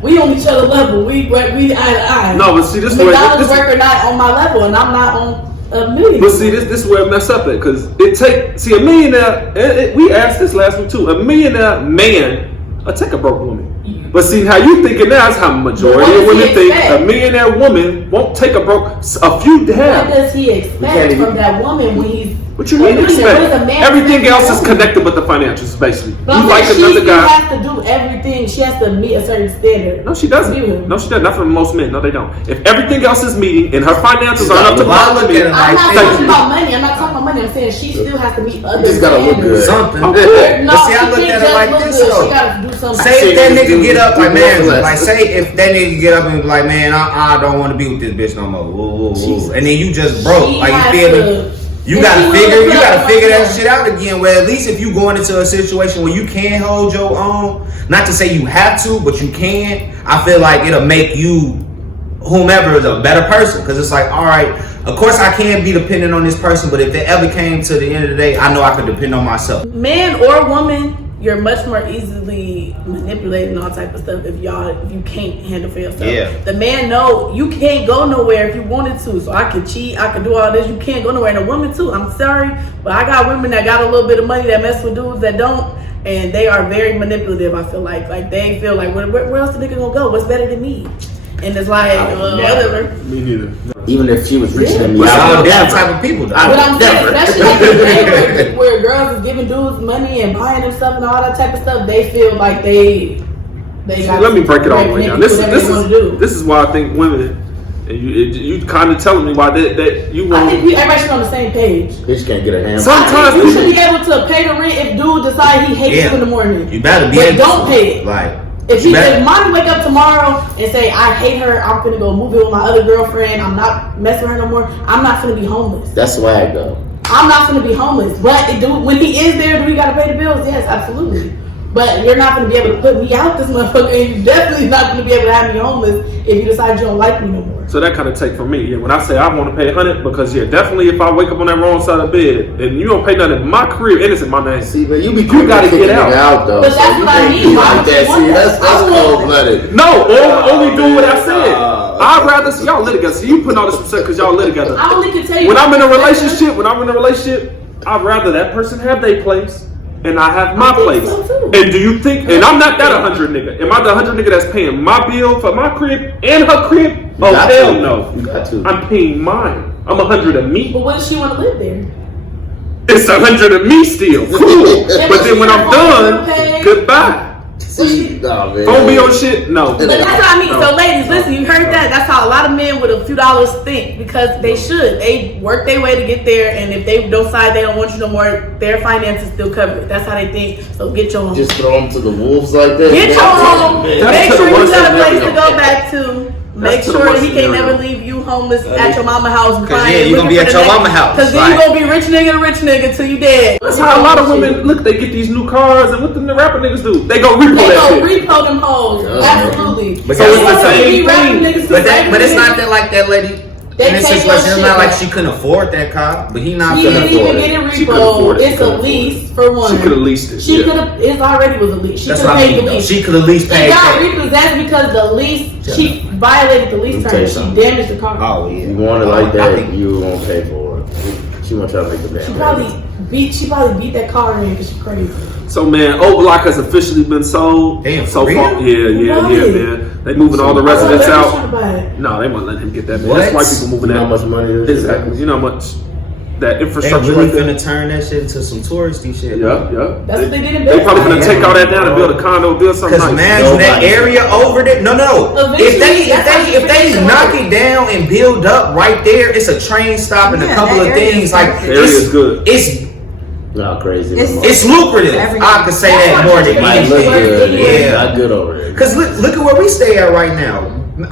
we on each other level. We eye to eye. No, but see, this is where McDonald's worker not on my level, and I'm not on a million. But see, this is where it mess up at because a millionaire. We asked this last week too. A millionaire man will take a broke woman. But see, how you thinking now is how majority of women think. A millionaire woman won't take a broke. A few What have. does he expect from that woman when he's? What you mean a millionaire? What does a expect? man Everything expect else from is a woman? connected with the financials, basically. But You like she another still guy. has to do everything. She has to meet a certain standard. No, she doesn't. No, she doesn't. Not for most men. No, they don't. If everything else is meeting and her finances are up to Well, I par, look at it I'm like not this. talking about money. I'm not talking about money. I'm saying she still has to meet other just gotta look standards. good. Something. No, But see, I she look can't at it just like look this, good. though. She gotta do something. Say if that nigga get up like, man, less. like say if that nigga get up and be like, man, I don't want to be with this bitch no more. Whoa, whoa, whoa. And then you just broke. She Like, has you feel me? to- You and gotta she figure, will you gotta put figure up that with shit out again. Where at least if you going into a situation where you can hold your own, not to say you have to, but you can. I feel like it'll make you, whomever, is a better person. Cause it's like, all right, of course I can be dependent on this person, but if it ever came to the end of the day, I know I could depend on myself. Man or woman, you're much more easily manipulated and all type of stuff if you can't handle for yourself. Yeah. The man know you can't go nowhere if you wanted to. So I could cheat, I could do all this. You can't go nowhere. And a woman too. I'm sorry, but I got women that got a little bit of money that mess with dudes that don't, and they are very manipulative. I feel like they feel like where else the nigga gonna go? What's better than me? And it's like whatever. me neither. Even if she was richer than me, But I y'all would them never. type of people, though. I But I'm saying, never. especially like today where girls is giving dudes money and buying them stuff and all that type of stuff, they feel like they got. Let me break it all the way down. This do. is why I think women. And you kind of telling me why that you I want. think everybody should be on the same page. Bitch can't get her hand. Sometimes You people- should be able to pay the rent if dude decide he hates you in the morning. You better be But able don't to. pay it. Like, If you she better- if mommy wake up tomorrow and say I hate her, I'm gonna go move in with my other girlfriend. I'm not messing with her no more. I'm not gonna be homeless. That's swag though. I'm not gonna be homeless. But when he is there, do we gotta pay the bills? Yes, absolutely. But you're not gonna be able to put me out this motherfucker, and you're definitely not gonna be able to have me homeless if you decide you don't like me no more. So that kind of take from me. Yeah, when I say I want to pay 100, because definitely if I wake up on that wrong side of bed and you don't pay nothing, my career, and it's in my name. See, man, you gotta get out. though. But that's you what I can't mean. be Why like would that. you want See, that? that's I want- cold blooded. No, only do what I said. I'd rather see y'all live together. See, you putting all this percent because y'all live together. I only can tell you When I'm in a relationship, I'd rather that person have their place and I have my I think place. so, too. And do you think? And I'm not that 100 nigga. Am I the 100 nigga that's paying my bill for my crib and her crib? Oh, got hell to. no. You got to. I'm paying mine. I'm 100 of me. But what does she want to live there? It's 100 of me still. Cool. But then when I'm done, goodbye. See, no, man. Phone bill shit? No. But that's what I mean. No. So, ladies, listen, you heard that? That's how a lot of men with a few dollars think, because they should. They work their way to get there, and if they decide they don't want you no more, their finances still covered. That's how they think. So get your home. Just throw them to the wolves like that. Get your home. Man. That's Make to the sure you worst got a place to scenario. go back to. Make That's to the sure that worst he can't scenario. never leave you homeless at your mama house. yeah, you gonna be at your mama house, Because then like- you gonna be rich nigga till you dead. That's how a lot of women look. They get these new cars, and what the rapper niggas do? They go repo They that go shit. repo them hoes. Absolutely. But So it's the They same be rapping thing. niggas to But it's save not niggas. that like that lady. They In this take situation, your it's not shit like back. she couldn't afford that car, but he not She finna didn't afford even it. get it She couldn't afford repo. it. She It's couldn't a afford lease for one. She could have leased it. She Yeah. could have. It already was a lease. She That's could what have I paid mean. the Though. lease. She could at least It pay got that. repossessed because the lease. She violated the lease Let me tell you terms. She something. damaged the car. Oh If yeah. you want it like I that, think- you won't pay for it. She won't try to make the damn. She probably beat that car in because she's crazy. So man, O Block has officially been sold. Damn, so for far, real? yeah, Right. man. They moving all the residents I out. trying to buy it. No, they won't let him get that. Man. What? That's white people moving You know how out. much money it is? Exactly. You know how much that They infrastructure really right there. finna turn that shit into some touristy shit. Yeah. That's what they did in They probably Bedford. gonna take all that down and build a condo, build something Cause nice. imagine that area over there. No. Eventually, that's how If they you knock fix it down and build up right there, it's a train stop and a Yeah, couple that of area things is like perfect. The area is good. It's Not crazy. It's- lucrative. Everything. I could say that more than Might look anything. good. Yeah. Not good over there. Cause look at where we stay at right now.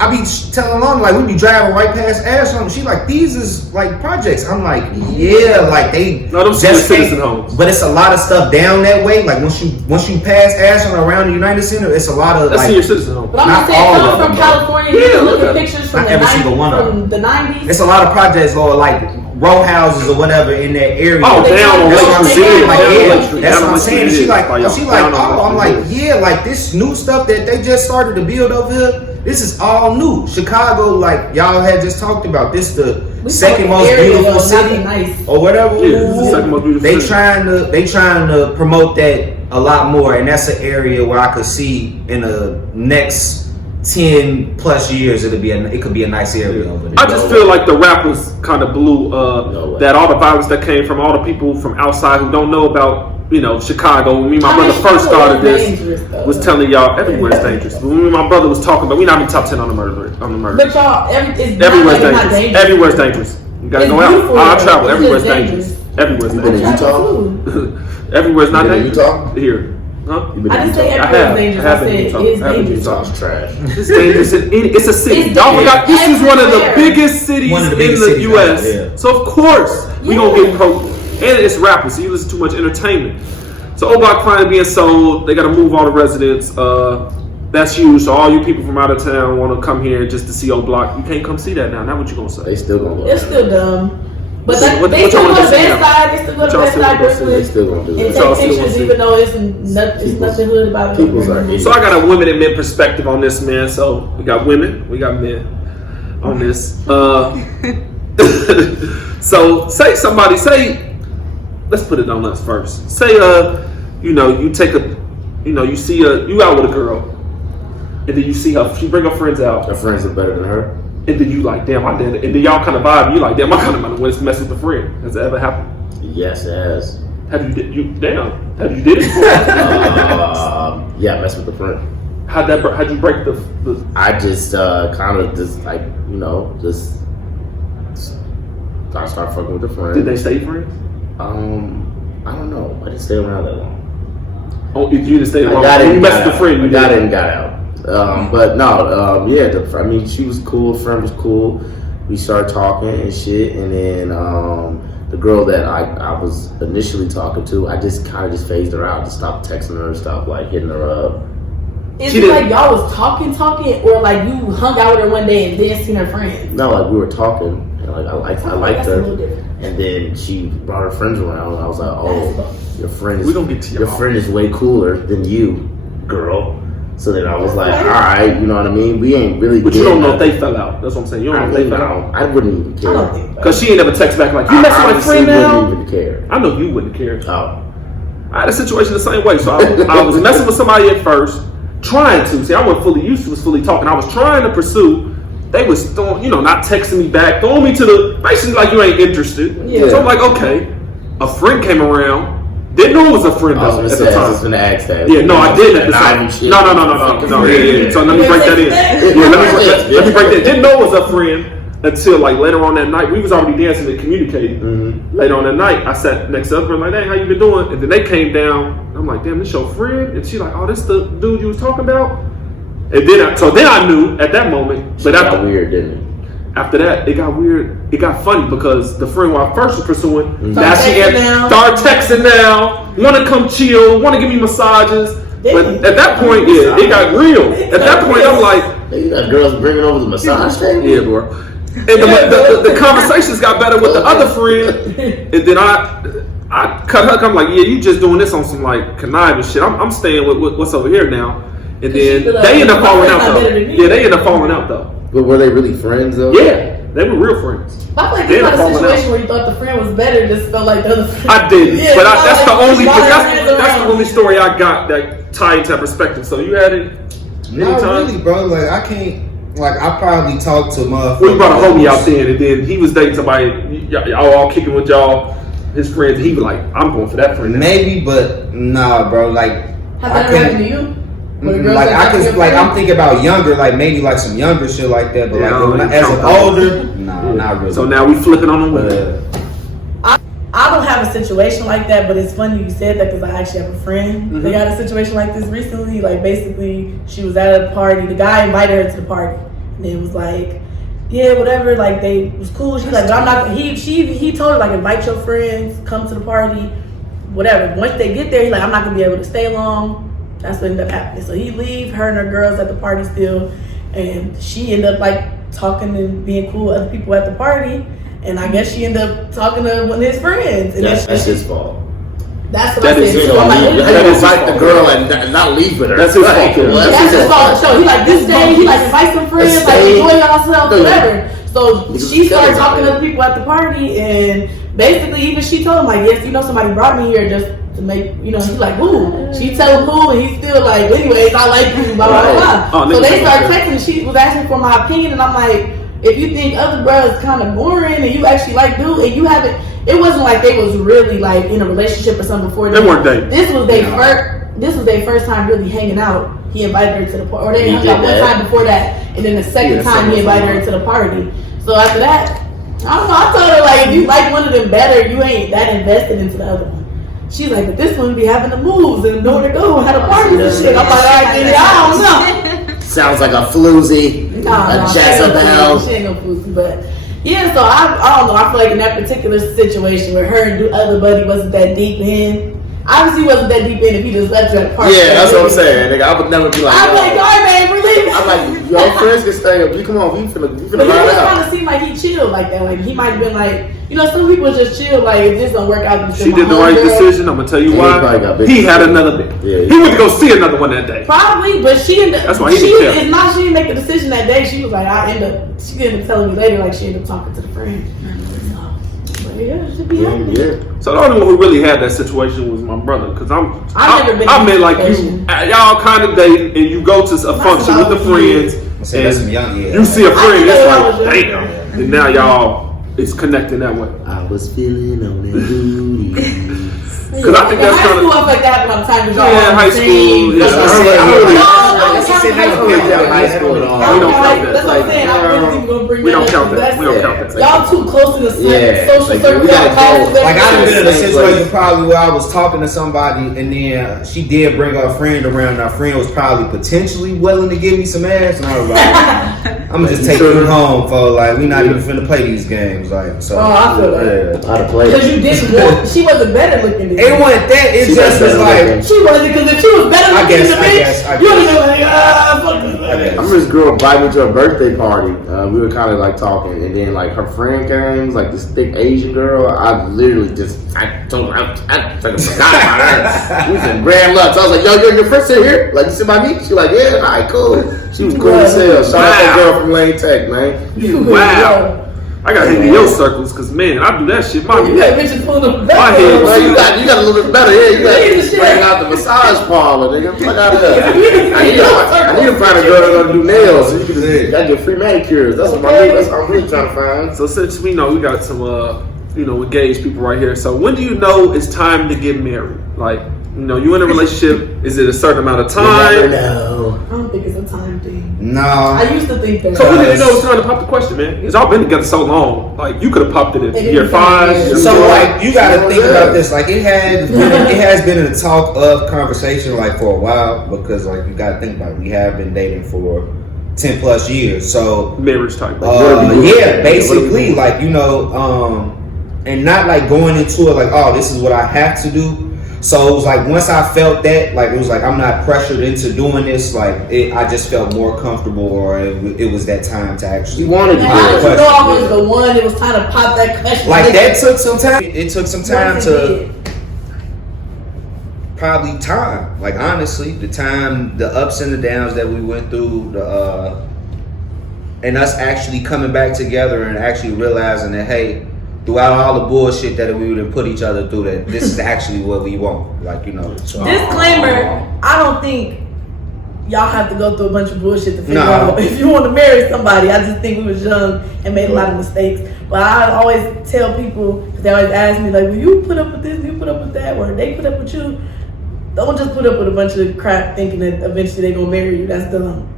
I be telling Lana like we be driving right past Ashland. She like these is like projects. I'm like yeah, like they No, them senior came- citizen homes. But it's a lot of stuff down that way. Like once you pass Ashland around the United Center, it's a lot of That's like senior citizen home. But I'm Not just saying, all coming of from them, California, Yeah, you can look look at at pictures from Not the every single one of from the 90s. it's a lot of projects or like row houses or whatever in that area. Oh, down on That's Lake what I'm Street. saying. Like, Down on yeah, Lake Street. that's Down what on I'm Lake saying. Street She is like, by y'all. she like, Down on oh, I'm Lake like, Street. yeah, like this new stuff that they just started to build over here. This is all new. Chicago, like y'all had just talked about, this the We second talking most area, beautiful though, city nothing nice. or whatever. Yeah, this is the second most beautiful They city. trying to promote that a lot more, and that's an area where I could see in the next 10 plus years it could be a nice area over there. I just feel like the rappers kind of blew No way. that all the violence that came from all the people from outside who don't know about Chicago. When me and my I mean, brother first Chicago started is this, dangerous, though. was telling y'all everywhere's dangerous. But when me and my brother was talking about, we not even top 10 on the murder. But y'all, it's Everywhere's not, like, it's not dangerous. Everywhere's dangerous. You gotta It's go out. beautiful, I though. travel. It's Everywhere's just dangerous. Everywhere's You been in dangerous. Utah? Everywhere's not You been in dangerous. Utah? Here. Huh? You been I in didn't say Utah? everywhere's dangerous. I have I been in said Utah. it's I have been in dangerous. Utah. Utah's trash. It's dangerous. It's a city. It's Don't forget, this is one of the everywhere. biggest cities One of the in biggest the cities U.S. out there. So of course we Yeah. gonna get pro. And it's rappers, so you listen to too much entertainment. So O-Block finally being sold. They got to move all the residents. That's huge. So all you people from out of town want to come here just to see O-Block. You can't come see that now. Now what you gonna say? They still gonna go. It's still dumb. But What- they what still y'all go to wanna see now? Bedside. They still go What to y'all still Bedside, wanna see? They Brooklyn. still gonna do And that. y'all take still pictures, wanna see? even though it's nothing hood about it. People's are idiots. So I got a women and men perspective on this, man. So we got women, we got men on this. So let's put it on us first. Say you take you out with a girl, and then you see her, she bring her friends out, Her friends are better than her. and then you like, damn, I did it, and then y'all kind of vibe, you like, damn, I kind of want to mess with the friend. Has that ever happened? Yes, it has. Have you did it before? Yeah, I mess with the friend. How'd you break the I just kind of just like I start fucking with the friend. did they stay friends? I don't know. I didn't stay around that long. Oh, if you didn't stay I long, got in, you got messed with the out. friend, I you got did. in, got out. But no, yeah. I mean, she was cool. Friend was cool. We started talking and shit, and then the girl that I was initially talking to, I just kind of just phased her out, just stopped texting her, stopped like hitting her up. Is She it didn't- like y'all was talking, or like you hung out with her one day and then seen her friends? No, like we were talking, and like I liked That's a her. little different. And then she brought her friends around, and I was like, "Oh, your friend is We gonna get to your y'all. friend is way cooler than you, girl." So then I was like, "All right, you know what I mean? We ain't really." But you don't know if nothing. they fell out. That's what I'm saying. You I don't know if they don't fell out. know. I wouldn't even I care. don't think so. Cause she ain't never text back like, you I messing with my honestly friend now? wouldn't even care. I know you wouldn't care. Oh, I had a situation the same way. So I was messing with somebody at first, trying to. See, I wasn't fully used to, was fully talking. I was trying to pursue they was throwing, not texting me back, throwing me to the, basically like you ain't interested. Yeah. So I'm like, okay. A friend came around. Didn't know it was a friend though at the time. I was gonna ask that. Yeah, no, I didn't at the time. No. Yeah. So let me break that in. Yeah, let me break that. Didn't know it was a friend until like later on that night. We was already dancing and communicating. Mm-hmm. Later on that night, I sat next to her like, hey, how you been doing? And then they came down. I'm like, damn, this your friend? And she like, oh, this the dude you was talking about? And then I knew at that moment. But got weird, didn't it? After that, it got weird. It got funny because the friend who I first was pursuing, now she started texting now, want to come chill, want to give me massages. But at that point, yeah, it got real. At that point, I'm like, hey, you got girls bringing over the massage table? Yeah, bro. And the conversations got better with the other friend, and then I cut her. I'm like, yeah, you just doing this on some like conniving shit. I'm staying with what's over here now. And then they end up falling out though. Yeah, they end up falling out though. But were they really friends though? Yeah, they were real friends. I feel like you had a situation where you thought the friend was better, just felt like the other friend. I didn't, yeah, but that's the only that's the only story I got that tied into perspective. So you had it Not anytime? really, bro. Like I can't. Like I probably talked to motherfuckers. We brought a homie out there, and then he was dating somebody. Y'all all kicking with y'all, his friends. He was like, "I'm going for that friend." Maybe, but nah, bro. Like Has that ever happened to you? Like I can, like I'm thinking about younger, like maybe like some younger shit like that. But Yeah, like as an older, nah, not really. So now we flipping on the women. I don't have a situation like that, but it's funny you said that because I actually have a friend. Mm-hmm. They got a situation like this recently. Like basically, she was at a party. The guy invited her to the party, and it was like, yeah, whatever. Like they was cool. She's like, but I'm not. He told her like, invite your friends, come to the party, whatever. Once they get there, he's like, I'm not gonna be able to stay long. That's what ended up happening. So he leave her and her girls at the party still, and she ended up like talking and being cool with other people at the party. And I guess she ended up talking to one of his friends. And that's his fault. That's what That I is said. his So I'm like, fault. what That is is that? Invite the girl and not leave with her. That's his fault. That's his fault. So he like this day, he like invite some friends, like enjoy yourself, whatever. So she started talking to the people at the party, and basically even she told him like, yes, somebody brought me here just to make, he's like, who? She told him who, and he's still like, anyways, I like you, blah, blah, blah. Oh, so they started texting, and she was asking for my opinion, and I'm like, if you think other bros kind of boring, and you actually like dude, and you haven't, it wasn't like they was really like in a relationship or something before They weren't dating. This was their first time really hanging out. He invited her to the party, or they hung out one time before that, and then the second time he invited her to the party. So after that, I don't know, I told her like, if you like one of them better, you ain't that invested into the other one. She's like, but this one be having the moves and know where to go and have a party and shit. I'm like, all right, then I don't know. Sounds like a floozy, a Jezebel. She ain't no floozy, but yeah. So I don't know. I feel like in that particular situation where her and the other buddy wasn't that deep in. Obviously, wasn't that deep in if he just left her at the party. Yeah, that's what I'm saying, nigga. I would never be like, I'm like, all right, man, we're leaving. I'm like, your friends can stay up. You come on, we finna But he ride was out. trying to seem like he chilled like that. Like he might have been like, some people just chill. Like if this don't work out, She did the right decision. I'm gonna tell you Yeah, why. He had another day. Yeah. He went to go see another one that day. Probably, but she ended. That's why he she didn't care. it's not. She didn't make the decision that day. She was like, She ended up telling me later, like she ended up talking to the friend. But yeah, it should be happening. Yeah. So the only one who really had that situation was my brother, because I've never been I in meant that like situation. y'all kind of date and you go to a function with the friends So that's some young, and you see a friend, I it's know like I was younger. damn, and now y'all it's connecting that way. I was feeling on that booty. Because I think In that's high kind school, of I feel like that happened all the time. high school. That's what I'm saying. She said high school at all. We don't count that. That's what I'm saying. I wasn't even gonna bring We that don't up. count that. That's We don't it. count that. Y'all too close to the social Like, circle. we gotta go. Like I done been in a Same situation place. probably where I was talking to somebody and then she did bring her friend around. And our friend was probably potentially willing to give me some ass, and I was like, I'm gonna just take you home for like we not even finna play these games. Like so. Oh, I feel like yeah. I'd have played. because you didn't want. She wasn't better looking than It you. wasn't that. It She just was better like. looking. She wasn't, because if she was better I looking guess, than the I bitch, guess, I you would guess. have been like, fuck this. I guess. I remember this girl invited me to a birthday party. We were kind of like talking, and then like her friend came, like this thick Asian girl. I literally I told her, I forgot about her. We was in Grand Lux. I was like, yo, your friend sit here? Like, you sit by me? She like, yeah, all right, cool. She was cool as hell. Shout out that girl from Lane Tech, man. wow. I gotta hang in your circles, cause man, I do that shit. My You got bitches pulling up the My back. head- Well, you got a little bit better. Yeah, you got Yeah, to bring out the massage parlor, nigga. Fuck out of there. I need to find a girl that's gonna do nails. So you can just I get free manicures. That's what I'm really trying to find. So since we know we got some, engaged people right here. So when do you know it's time to get married? Like, you in a relationship. Is it a certain amount of You never time? know. I don't think it's a time thing. No. I used to think that. So when did you know it's time to pop the question, man? Because y'all been together so long. Like, you could have popped it in year 5. year So 4. like you got to think about this. Like it has been in the talk of conversation like for a while because like you got to think about it. We have been dating for 10 plus years. So Marriage type. yeah, basically like and not like going into it like this is what I have to do. So it was like once I felt that, like it was like I'm not pressured into doing this. Like I just felt more comfortable, or it was that time to actually. You wanted to do How it. did you know I was the one? It was time to pop that question. Like that took some time. It took some time Yes, to it did. probably time. Like honestly, the time, the ups and the downs that we went through, and us actually coming back together and actually realizing that hey. Throughout all the bullshit that we would have put each other through, that this is actually what we want. Like, Disclaimer, I don't think y'all have to go through a bunch of bullshit to figure No. out if you want to marry somebody. I just think we was young and made a lot of mistakes. But I always tell people, because they always ask me, like, will you put up with this, will you put up with that, or they put up with you? Don't just put up with a bunch of crap thinking that eventually they're going to marry you. That's dumb.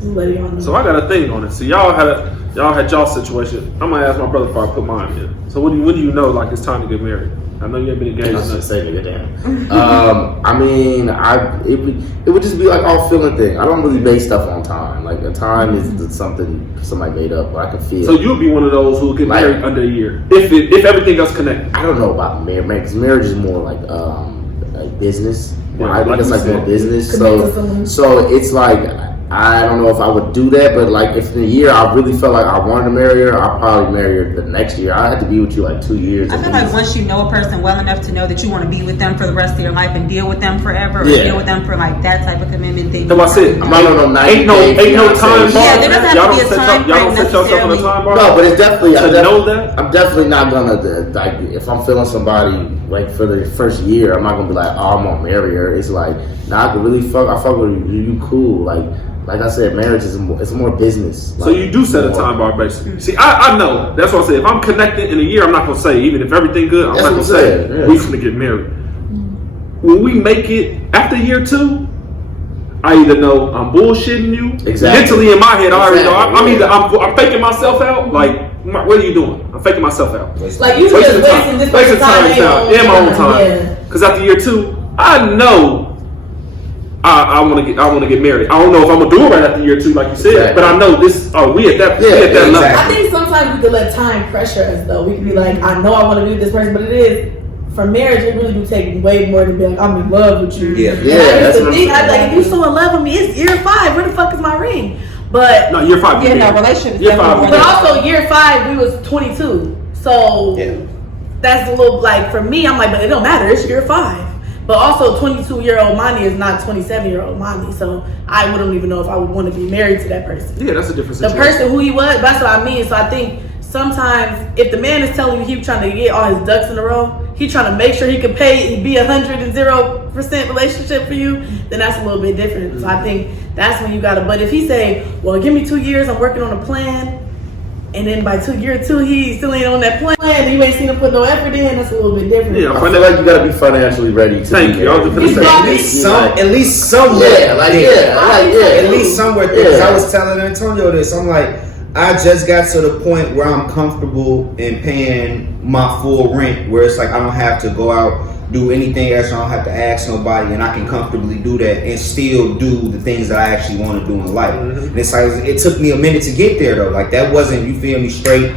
Just letting y'all know. So I got a thing on it. So y'all had y'all situation. I'm gonna ask my brother before I put mine in. So when do you know like it's time to get married? I know you ain't been engaged. I was gonna say nigga, damn. I mean, it would just be like all feeling thing. I don't really base stuff on time. Like a time is something somebody made up, but I can feel. So you'll be one of those who will get married under a year if everything else connected. I don't know about marriage because marriage is more like business. Yeah, I think like it's you like more said. business. Commit to someone. So it's like. I don't know if I would do that, but like if in a year I really felt like I wanted to marry her, I'll probably marry her the next year. I had to be with you like 2 years. I feel like once you know a person well enough to know that you want to be with them for the rest of your life and deal with them forever, or Yeah. deal with them for like that type of commitment thing. So I said, I'm not on no 90 ain't no time bar. Yeah, there doesn't have Y'all to be don't a set time y'all don't frame set yourself on a time bar. No, but it's definitely To know that? I'm definitely not gonna like if I'm feeling somebody like for the first year, I'm not gonna be like, oh, I'm gonna marry her. It's like, nah, I can really fuck with you. You cool. Like I said, marriage is more business. So you do set a time bar, basically. See, I know. That's what I say. If I'm connected in a year, I'm not gonna say. Even if everything good, I'm That's not gonna what say I'm saying, yeah. we finna get married. When we make it after year 2, I either know I'm bullshitting you. Exactly. Mentally in my head, I already know. Exactly, I'm faking myself out. Like, what are you doing? I'm faking myself out. Like you just wasting this Wasting time in my own time. Yeah. Because after year 2, I know I want to get married. I don't know if I'm gonna do it right after year 2, like you said, Exactly. but I know this. We at that exactly. level. I think sometimes we could let time pressure us though. We can be like, I know I want to be with this person, but it is for marriage. It really do take way more than be like, I'm in love with you. Yeah. And Yeah, I that's used to what I'm think, saying. I'd be like, if you so in love with me, it's year 5. Where the fuck is my ring? But No, year 5. Yeah, no, relationship is Year 5. definitely but also year 5 we was 22. So that's a little like for me. I'm like, but it don't matter. It's year 5. But also, 22-year-old Monty is not 27-year-old Monty, so I wouldn't even know if I would want to be married to that person. Yeah, that's a different The situation. person who he was, that's what I mean. So I think sometimes if the man is telling you he's trying to get all his ducks in a row, he trying to make sure he can pay, be 100% relationship for you, then that's a little bit different. So I think that's when you gotta. But if he say, well, give me 2 years, I'm working on a plan, and then by year 2 he still ain't on that plan, and you ain't seen him put no effort in, that's a little bit different. Yeah, I feel like you gotta be financially ready to. Thank you. I was just gonna He's say. got- At least somewhere. At At least somewhere. Because I was telling Antonio this. I'm like, I just got to the point where I'm comfortable in paying my full rent, where it's like I don't have to go out, do anything else. I don't have to ask nobody, and I can comfortably do that and still do the things that I actually want to do in life. And it's like it took me a minute to get there though. Like that wasn't, you feel me, straight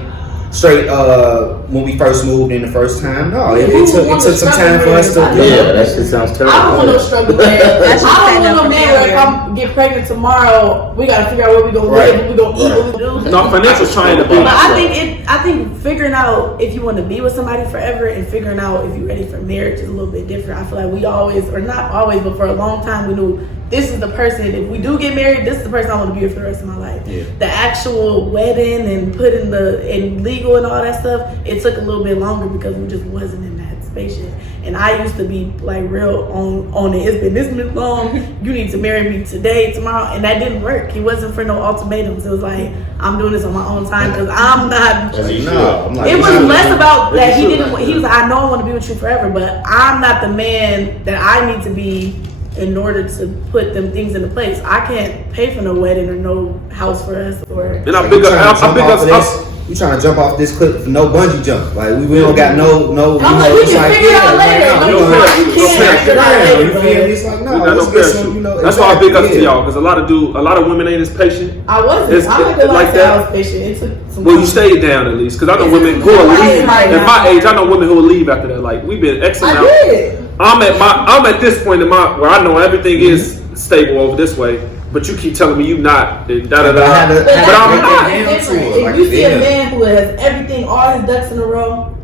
when we first moved in the first time. No, it took some time for us to. Yeah, that shit sounds terrible. I don't want no struggle man. That's what I I'm don't want no saying, man where if I'm get pregnant tomorrow, we gotta figure out where we gonna live, what we gonna eat, what we do. No, financial trying to be. But I think figuring out if you want to be with somebody forever and figuring out if you're ready for marriage is a little bit different. I feel like we always, or not always, but for a long time we knew this is the person, if we do get married, this is the person I want to be with for the rest of my life. Yeah. The actual wedding and putting in legal and all that stuff, it took a little bit longer because we just wasn't in that space yet. And I used to be like real on it. It's been this long. You need to marry me today, tomorrow, and that didn't work. He wasn't for no ultimatums. It was like, I'm doing this on my own time because I'm not. No, I'm like, It was less about that he didn't. He was like, I know I want to be with you forever, but I'm not the man that I need to be in order to put them things into place. I can't pay for no wedding or no house for us. Or And I big up. You trying to jump off this cliff for no bungee jump? Like we don't got no. I'm like, we can figure it out later. No, You can't figure it out you feel me? later. It's like We no, got let's no get parachute. some. You know, That's why I big up to yeah. y'all because a lot of women ain't as patient. I wasn't. It's- I'm not gonna lie, like I that. was patient. It took some Well, you time. stayed down at least because I know women who will leave. Right. At my age, I know women who will leave after that. Like we've been X I amount. did. I'm at this point in my where I know everything is stable over this way, but you keep telling me you not. Da da But I had da. to- But But I'm that's not. different. Like, If you see yeah. a man who has everything, all his ducks in a row,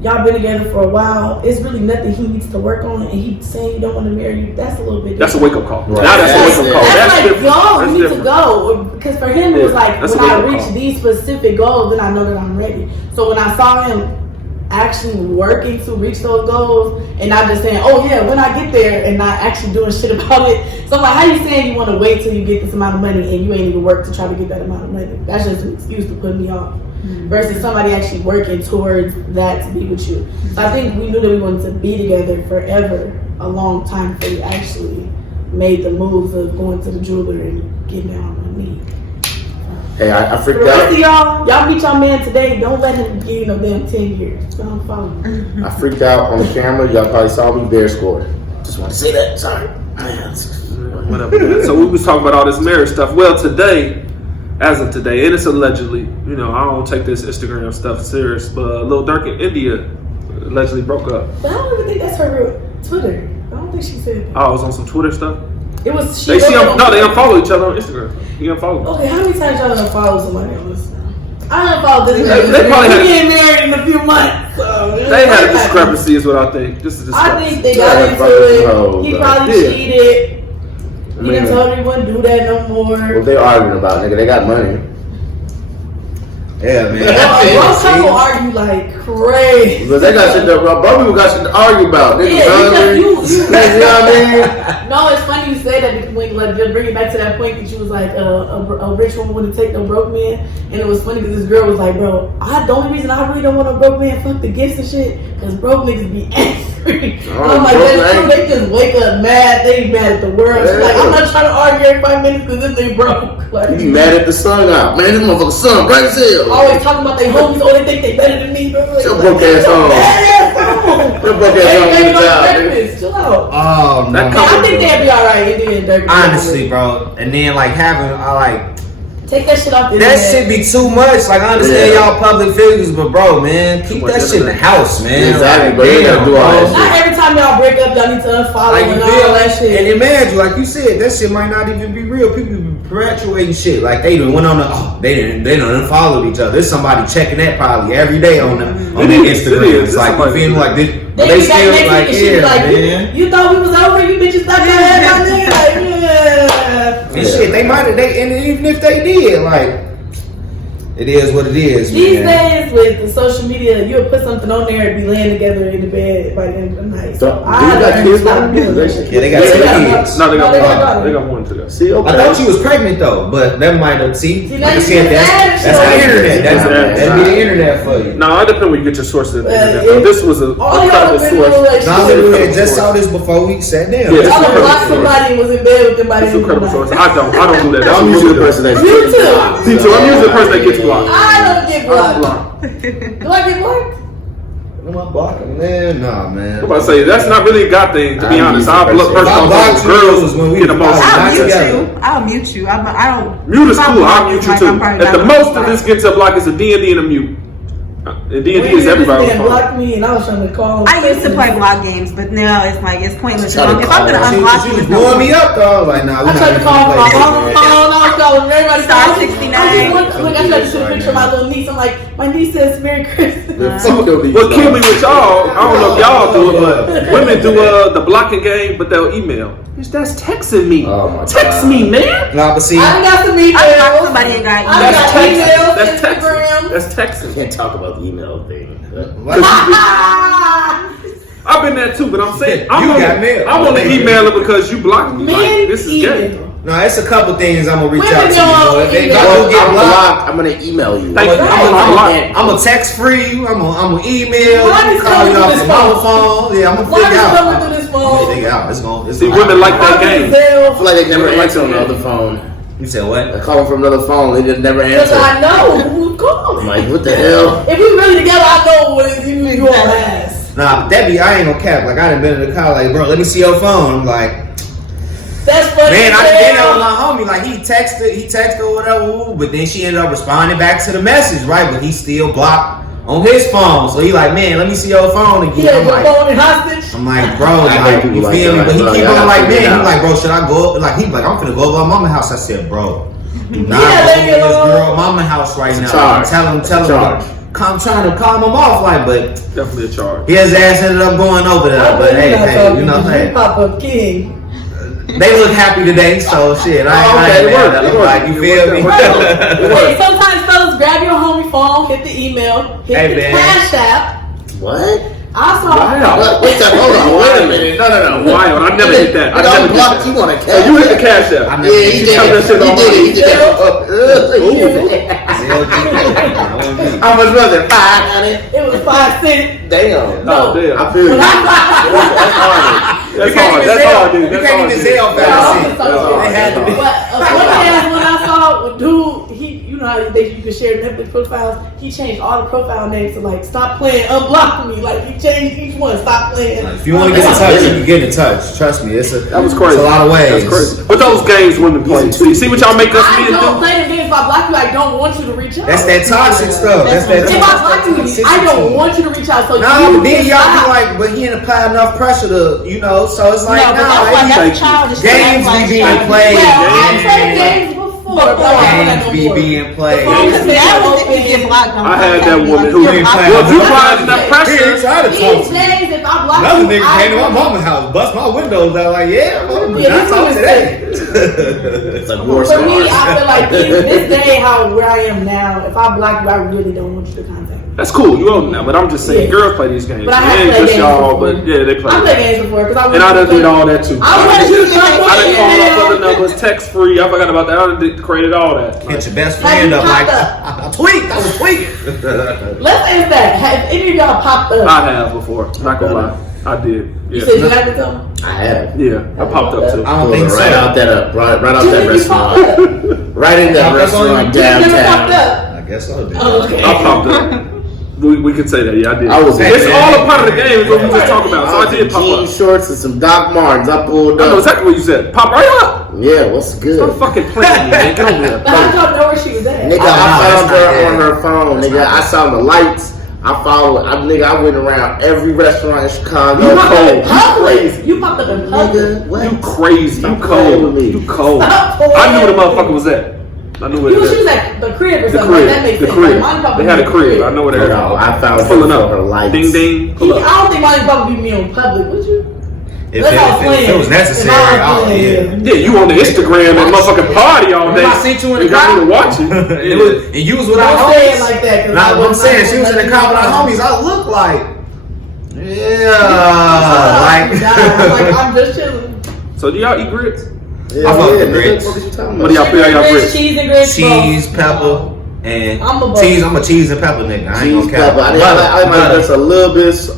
y'all been together for a while, it's really nothing he needs to work on, and he's saying you don't want to marry you, that's a little bit That's a different. wake up call. Right. Now that's a That's- wake up call. That's That's like, different. go, That's you need to different. go. Because for him, it was Yeah, like, that's a when I wake-up reach call. these specific goals, then I know that I'm ready. So when I saw him actually working to reach those goals and not just saying, oh yeah, when I get there and not actually doing shit about it. So I'm like, how you saying you want to wait till you get this amount of money and you ain't even work to try to get that amount of money? That's just an excuse to put me off. Versus somebody actually working towards that to be with you. So I think we knew that we wanted to be together forever, a long time before we actually made the moves of going to the jeweler and getting down on one knee. Hey, I For freaked the rest of out. y'all meet y'all man today, don't let him give you no damn 10 years. Don't follow me. I freaked out on the camera. Y'all probably saw me bear scored. Just want to say that. Sorry. Whatever. So we was talking about all this marriage stuff. Well, today, as of today, and it's allegedly, you know, I don't take this Instagram stuff serious, but Lil Durk and India allegedly broke up. But I don't even think that's her real Twitter. I don't think she said that. Oh, I was on some Twitter stuff. It was she. They wrote it on they Twitter. unfollow each other on Instagram. He unfollowed me. Okay, how many times y'all unfollow somebody on Instagram? I unfollowed this man. They probably had- We getting married in a few months. So They had a discrepancy, is what I think. Just a I discrepancy. think they Yeah, got into fucking it. hoes, He though. probably Yeah. cheated. He Man. done told her he wouldn't do that no more. What they arguing about, nigga? They got money. Yeah, man. Most couple argue like crazy. Because they got shit to, both people got shit to argue about. Niggas Yeah, hungry. because you You know what I mean? No, it's funny you say that because when like just bring it back to that point that you was like a rich woman wouldn't take no broke man, and it was funny because this girl was like, bro, the only reason I really don't want a broke man, fuck the gifts and shit, because broke niggas be angry. And I'm like, broke that's true. angry. They just wake up mad. They be mad at the world. She's like, I'm not trying to argue every 5 minutes because this thing broke. Like, You be mad at the sun out. Man, this motherfucking sun bright as hell. always talking about their homies. Oh, they think they better than me. Bro. Your broke ass on. Your broke ass on Ain't with the job, nigga. breakfast. Chill out. Oh That no. Yeah, I think they'd be alright. India and Dirk. Honestly, bro. And then like Take that shit off the that internet. shit be too much. Like I understand Yeah. y'all public figures, but bro, man, keep much that shit in the internet. house, man. Exactly, Like, bro. You gotta damn, do all bro. that shit. Not every time y'all break up, y'all need to unfollow Like you and feel all like, that shit. and imagine, like you said, that shit might not even be real. People be perpetuating shit. Like they done went on the, they done unfollowed each other. There's somebody checking that probably every day on their It is, Instagram. it is. It's like you Somebody feel do like that. they They be back still next like, week and she be yeah, like, man. you thought we was over, you bitches thought y'all had my name. Like, yeah. And shit, they might have, and even if they did, like, it is what it is, These man. days with the social media, you'll put something on there and be laying together in the bed by the end of the night. So, So do I you got learned kids how to now? do it. Yeah, they got Yeah, two they got kids. No, they got No, they one. got They got one together. See, okay. I thought she was pregnant though, but that might have see. See, Like now I you said, just added that's shit the on internet. it. That'd be the internet for you. No, it depends where you get your sources. Of the internet. if- This was a All y'all credible have been in a source. No, I relationship. literally just saw this before we sat down. Yeah. Y'all It's have a blocked credible somebody and was in bed with them by the It's a end of the credible source. night. I don't do that. That's I'm usually the bullshit. person that You too. Me too. I'm usually the person that gets blocked. I don't get I'm blocked. blocked. Do I get blocked? Am I blocking? Man, nah, man. I'm about to say that's not really a God thing. To be I'm honest, usually I the block person- person I on blocked those girls you when we get the was most. not I'll mute together. you. I'll mute you. I don't. Mute is if I cool. block I'll mute you like, too. I'm probably At not the gonna most of block. this gets up like it's a D&D and a mute. And D&D is everybody on the Man phone. blocked me and I was trying to call him. I used to play block games, but now it's like it's pointless. If I'm gonna She unblock was you, it's blowing no me up though. I was like, nah, we I not tried to even call gonna my play mom on this, the man. phone. I was calling everybody. Star I 69. just look, I tried to shoot a picture of my little niece. I'm like, my niece says Merry Christmas. What killed me with y'all, I don't know if y'all do it, but women do the blocking game, but they'll email. Bitch, that's texting me. Oh my Text God. me, man. No, but see, I got some emails. I thought somebody ain't got I That's got texting. emails, That's texting. Instagram. That's texting. Can't talk about the email thing. I've been there too, but I'm saying You I'm got mail. I'm on the emailer because you blocked me. Men Like, this is gay. email. no, it's a couple things I'm gonna reach Women out to you. don't But if they email. don't get I'm blocked, blocked. I'm gonna email you. Thank you. I'm a text free. I'm a email. Why I'm is call you coming off through the this mama phone? phone. Yeah, I'm gonna Why figure is out. coming through this phone? Figure out. It's gonna. See, women like that game. I feel like they never answer on another phone. You said I what? call them from another phone. They just never Because answer. I know who's I'm calling. like, what the hell? If we really together, I know what you all ass. Nah, that be I ain't gonna cap. Like I done been in the car. Like, bro, let me see your phone. I'm like, That's funny. man, I as did hell. know my homie. Like he texted or whatever. Ooh, but then she ended up responding back to the message, right? But he still blocked on his phone. So he like, man, let me see your phone again. Yeah, I'm your like, phone and hostage. I'm like, bro, I hate like, people you like feel me? that. But he Like, keep I on like, figure it man, he out. like, bro, should I go? Like, he like, I'm finna go over my mama house. I said, bro, do not Yeah, go leave me to this alone. girl mama house right now. charge. Tell him, charge. I'm trying to calm him off, like, but Definitely a charge. his ass ended up going over there. But hey, you know, hey, Pop up king. they look happy today, so shit. I Okay, ain't it mad worked, at it them. worked, Like, you it feel me? worked out, it worked. Hey, sometimes fellas grab your homie phone, hit the email, hit Hey, the man. cash app. What? I saw. Wow. Wait, hold on. Wait a minute. No. Wild. I never hit that. I Nigga, never I'm did blocked that. you on a So cash. you hit the cash app. I Yeah, never he did did. tell that shit He on did. He did. How much was it? 500. It was 5 cents. Damn. Oh, damn. I feel you. But That's hard. That's hard, dude. You That's can't hard, even dude. Zelle Yeah, fantasy. I They had to be. one day when I saw a dude, you know how you can share Netflix profiles. He changed all the profile names to like stop playing, unblock me. Like he changed each one, stop playing. If you want to get in touch, you can get in touch. Trust me, That was crazy. It's a lot of ways. That's crazy. But those games women play. See what y'all make us I men don't do? play the games. If I block you, I don't want you to reach out. That's that toxic stuff. That's that. If I block you, I don't want you to reach out. So No, you but then can y'all be stop. like, but he didn't apply enough pressure to, you know, so it's like, No, but that's why nah, that's childish. games be being played. Well, I Games played be- games before. but I don't Games play be no more. being played. The phone is That was open. if you get blocked. I had that woman who, ain't playing. well, if you applying enough He pressure, ain't trying to talk These to me. days, if I block Another you, nigga I came to my will. mama's house, bust my windows out like, yeah, mama, Yeah, not this talk was today. It's like war For me, scars. I feel like this day, where I am now, if I block you, I really don't want you to contact me. that's cool. You own now, but I'm just saying, Yeah. girls play these games. But I It have ain't played just games y'all, before. but yeah, they play. I played games before because I And I done did all that too. I wanted you to I done called up other know. numbers, text free. I forgot about that. I done created all that. Hit your best Have friend you up like, popped I tweaked, I was tweaking. Let's answer that. Have any of y'all popped up? I have before. Not gonna lie, I did. You said you Yeah, had to come. I have. yeah, I popped up too. I don't think so. Right out that up. Right out that You popped restaurant. up. Right in that That's on restaurant you. You never popped downtown. up. I guess so, dude. Oh, okay. I popped up. We could say that. Yeah, I did. I was- It's Hey, all a man. part of the game. Is what we just talking about. So I did pop Jean up. shorts and some Doc Martens. I pulled I know up. exactly what you said. Pop right up. Yeah, what's good? Don't fucking play with me, man. Get over here. But how did y'all know where she was at? Nigga, Oh, no, I found that's not her good. on her phone. Nigga, I saw the lights. I followed. I went around every restaurant in Chicago. You popped up in Cold. public. Crazy. You popped up in public. Nigga, what? You crazy. You Stop playing cold. with me. You cold. Stop playing I knew where the with me. motherfucker was at. I knew where You it was was. at the crib or The something. Like, that crib. makes The sense. crib. Mine probably They had a be crib. I know where they're No, at. I found her Pulling for her up. lights. Ding ding. Pull I up. don't think mine probably be me on public. Would you? If Let's all it play. was necessary, If I was oh playing, yeah. Yeah, you on the Instagram and motherfucking party all day. I seen you in the You got me to car. watch it. It was, and you was with our Don't say it homies. like that. 'cause Nah, I what I'm was saying, not she was in the gonna car with let our you homies. I look like, I'm like, I'm just chilling. So do y'all eat grits? Yeah, I fuck with nigga, grits. What you talking What do about? y'all feel y'all grits? Cheese and grits. cheese, pepper, and I'm a cheese. I'm a cheese and pepper nigga. I ain't Cheese, gonna cap. pepper. I like Butter. just a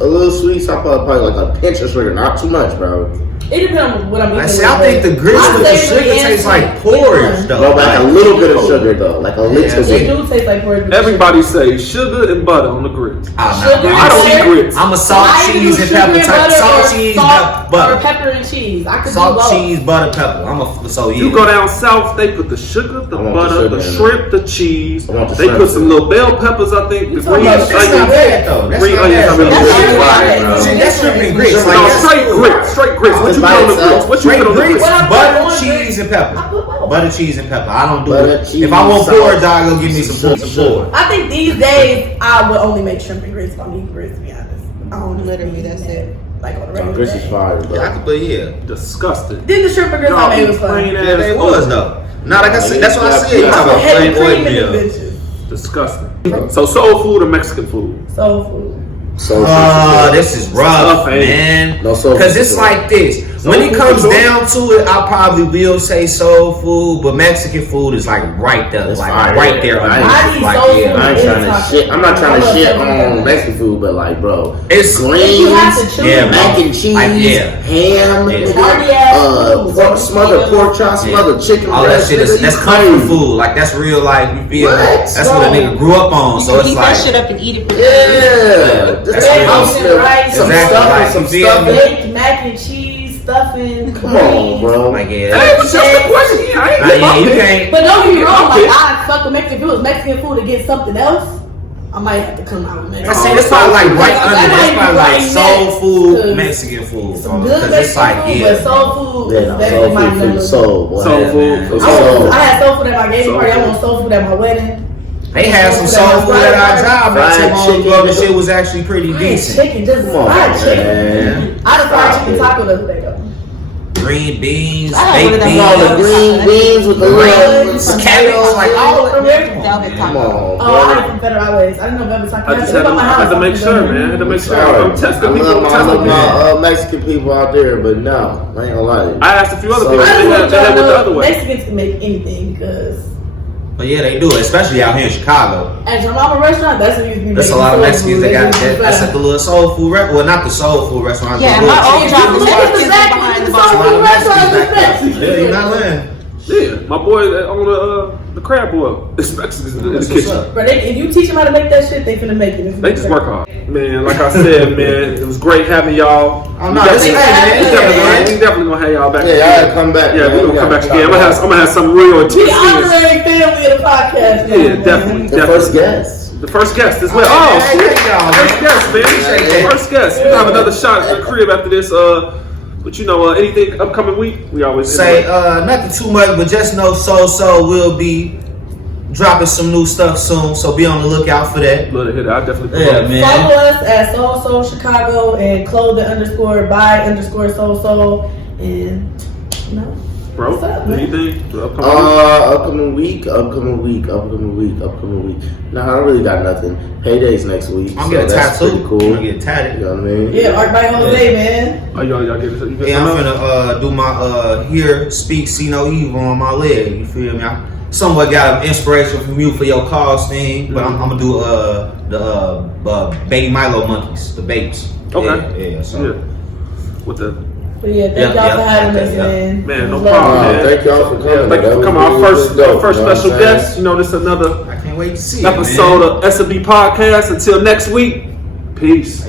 little sweet. So I probably like a pinch of sugar, not too much, bro. It depends on what I'm eating. I see. I think the grits I with the say sugar the tastes answer. like porridge though. No, but like a little bit of sugar though, like a little They bit. do taste like porridge. Everybody say sugar and butter on the grits. Oh, Sugar nah, I don't eat butter. grits. I'm a salt, I either cheese, do and sugar pepper type. butter Salt, or cheese, salt or butter. pepper and cheese. I could do Salt, both. cheese, butter, pepper. I'm a so yeah. You go down south, they put the sugar, the I want butter, the the sugar in shrimp, the cheese. I want the They shrimp put some too. little bell peppers, I think. The talking green about That's not onions. bad though. That's Green not onions, bad. I really That's like. not bad. See, that's shrimp and grits. No, Like, straight grits. Straight grits? What you put on the grits? What you Straight put on the grits, grits? What I put butter, on cheese, grits? and pepper. I put both. Butter, cheese, and pepper. I don't do Butter, it. cheese, If I want sauce, pork, dog, go give me some pork. I think these days I would only make shrimp and grits if I'm eating grits, to be honest. I don't just Literally, be that's eating it. that, like on a No, regular grits is day. fire, bro. I could put yeah. Disgusting. Then the shrimp and grits I made was fun. plain Yeah, ass they oil. was though. Nah, like I said, that's what I said. You Yeah. talking I put about heavy plain cream in oatmeal. the bitches. Disgusting. So soul food or Mexican food? Soul food. So This is rough, Tough, ain't it? man. No soul Because food it's for like this. When it food comes for sure. down to it, I probably will say soul food, but Mexican food is like right there, That's like fire. right there. I I need like, soul food. yeah. I ain't trying to It's shit. I'm not trying to I love shit soul on food. Mexican food, but like, bro, It's greens, You have to choose. Yeah, mac and cheese, Like, yeah. ham, Yeah. nigga, Party-ass smothered pork chops, Yeah. smothered chicken all that breast. shit nigga, is that's you comfort crazy. food. Like that's real life. You feel What? that's what a nigga grew up on. So You it's heat like that shit up and eat it. For Yeah, That's that's real. house Bacon, milk, rice, some exactly, stuffing, like, some you feel me? stuffing. Baked mac and cheese, stuffing. Come on, bro. like Hey, yeah. it's just a question. I ain't Nah, yeah, you can't. But don't get me wrong, like Okay. I fuck with Mexican food. If Mexican food to get something else, I might have to come out with I Mexican. see, that's probably like right That under. might That's be probably like right soul next, food, 'cause Mexican food. Some good Because it's Mexican like food, yeah. but soul food Yeah, is no, definitely soul my food for the number. soul, boy. Soul Yeah, food. man. for I soul. I had soul food at my game Soul party. I food. want soul food at my wedding. They had some soul food at our job not too Fried long chicken. ago. The shit was actually pretty Fried decent. chicken, just Come on, fried man. chicken. I had a fried Stop chicken it. taco the other day though. Green beans, I had one baked of them beans, All the green beans with the little Beans, cabbage, like all of them. Velvet Come taco. on, Oh, I had from Federal Ways. I didn't know Velvet Taco. I just had to make sure, man. I had to make sure. Sorry. I'm testing I people. love I'm my, testing people. Mexican people out there, but no, I ain't gonna lie. I asked a few other So- people. I They just had want they y'all had to it the know other way. Mexicans can make anything because But yeah, they do it, especially out here in Chicago. at your mama restaurant, that's what you be There's a making lot of soul Mexicans food. that got They that. do That's fry. at the little soul food well, not the soul food restaurant. Yeah, the my little old chicken job food was spot. Mexicans behind the bar. There's a lot of Restaurant Mexicans is back there. Mexican. Yeah, you're not lying. Yeah, my boy on the crab boil. It's Mexicans in the That's what's kitchen. up. But if you teach them how to make that shit, they finna make it. They just work hard. Man, like I said, man, it was great having y'all. Oh, no, this is We definitely gonna have y'all back Yeah, again. y'all gotta come back. Yeah, man. we're gonna We come back gotta again. I'm talk gonna have some real We intense. honorary family of the podcast. Yeah, definitely. The first guest. The first guest as well. Oh, Oh, man, shit. thank y'all, First man. guest, man. Appreciate that. First guest. We'll have another shot at the crib after this. But you know, anything upcoming week, we always Say nothing too much, but just know So will be dropping some new stuff soon. So be on the lookout for that. Love to hit it. I definitely. Yeah, Follow man. us at Soul Chicago and clothing_by_soul. And you know, Bro, what's up, man? anything? Upcoming week? Upcoming week. No, I don't really got nothing. Payday's next week. I'm so getting that's tattooed. pretty cool. I'm getting tatted. You know what I mean? Yeah, Art by Jose, man. Oh, y'all get it? You get Yeah, I'm something else? finna do my Hear, Speak, See No Evil on my leg. You feel me? I somewhat got an inspiration from you for your cause thing, but I'm gonna do the Baby Milo monkeys, the babes. Okay. Yeah. So. Yeah. With the But yeah, thank Yep, y'all for yep, having yep, us, yep. man. Man, no Love problem, you. man. Thank y'all for coming. Thank you That for was coming. Our really first dope, first you know what special I'm saying? guest. You know, this is another I can't wait to see it, episode man. of SB Podcast. Until next week, peace.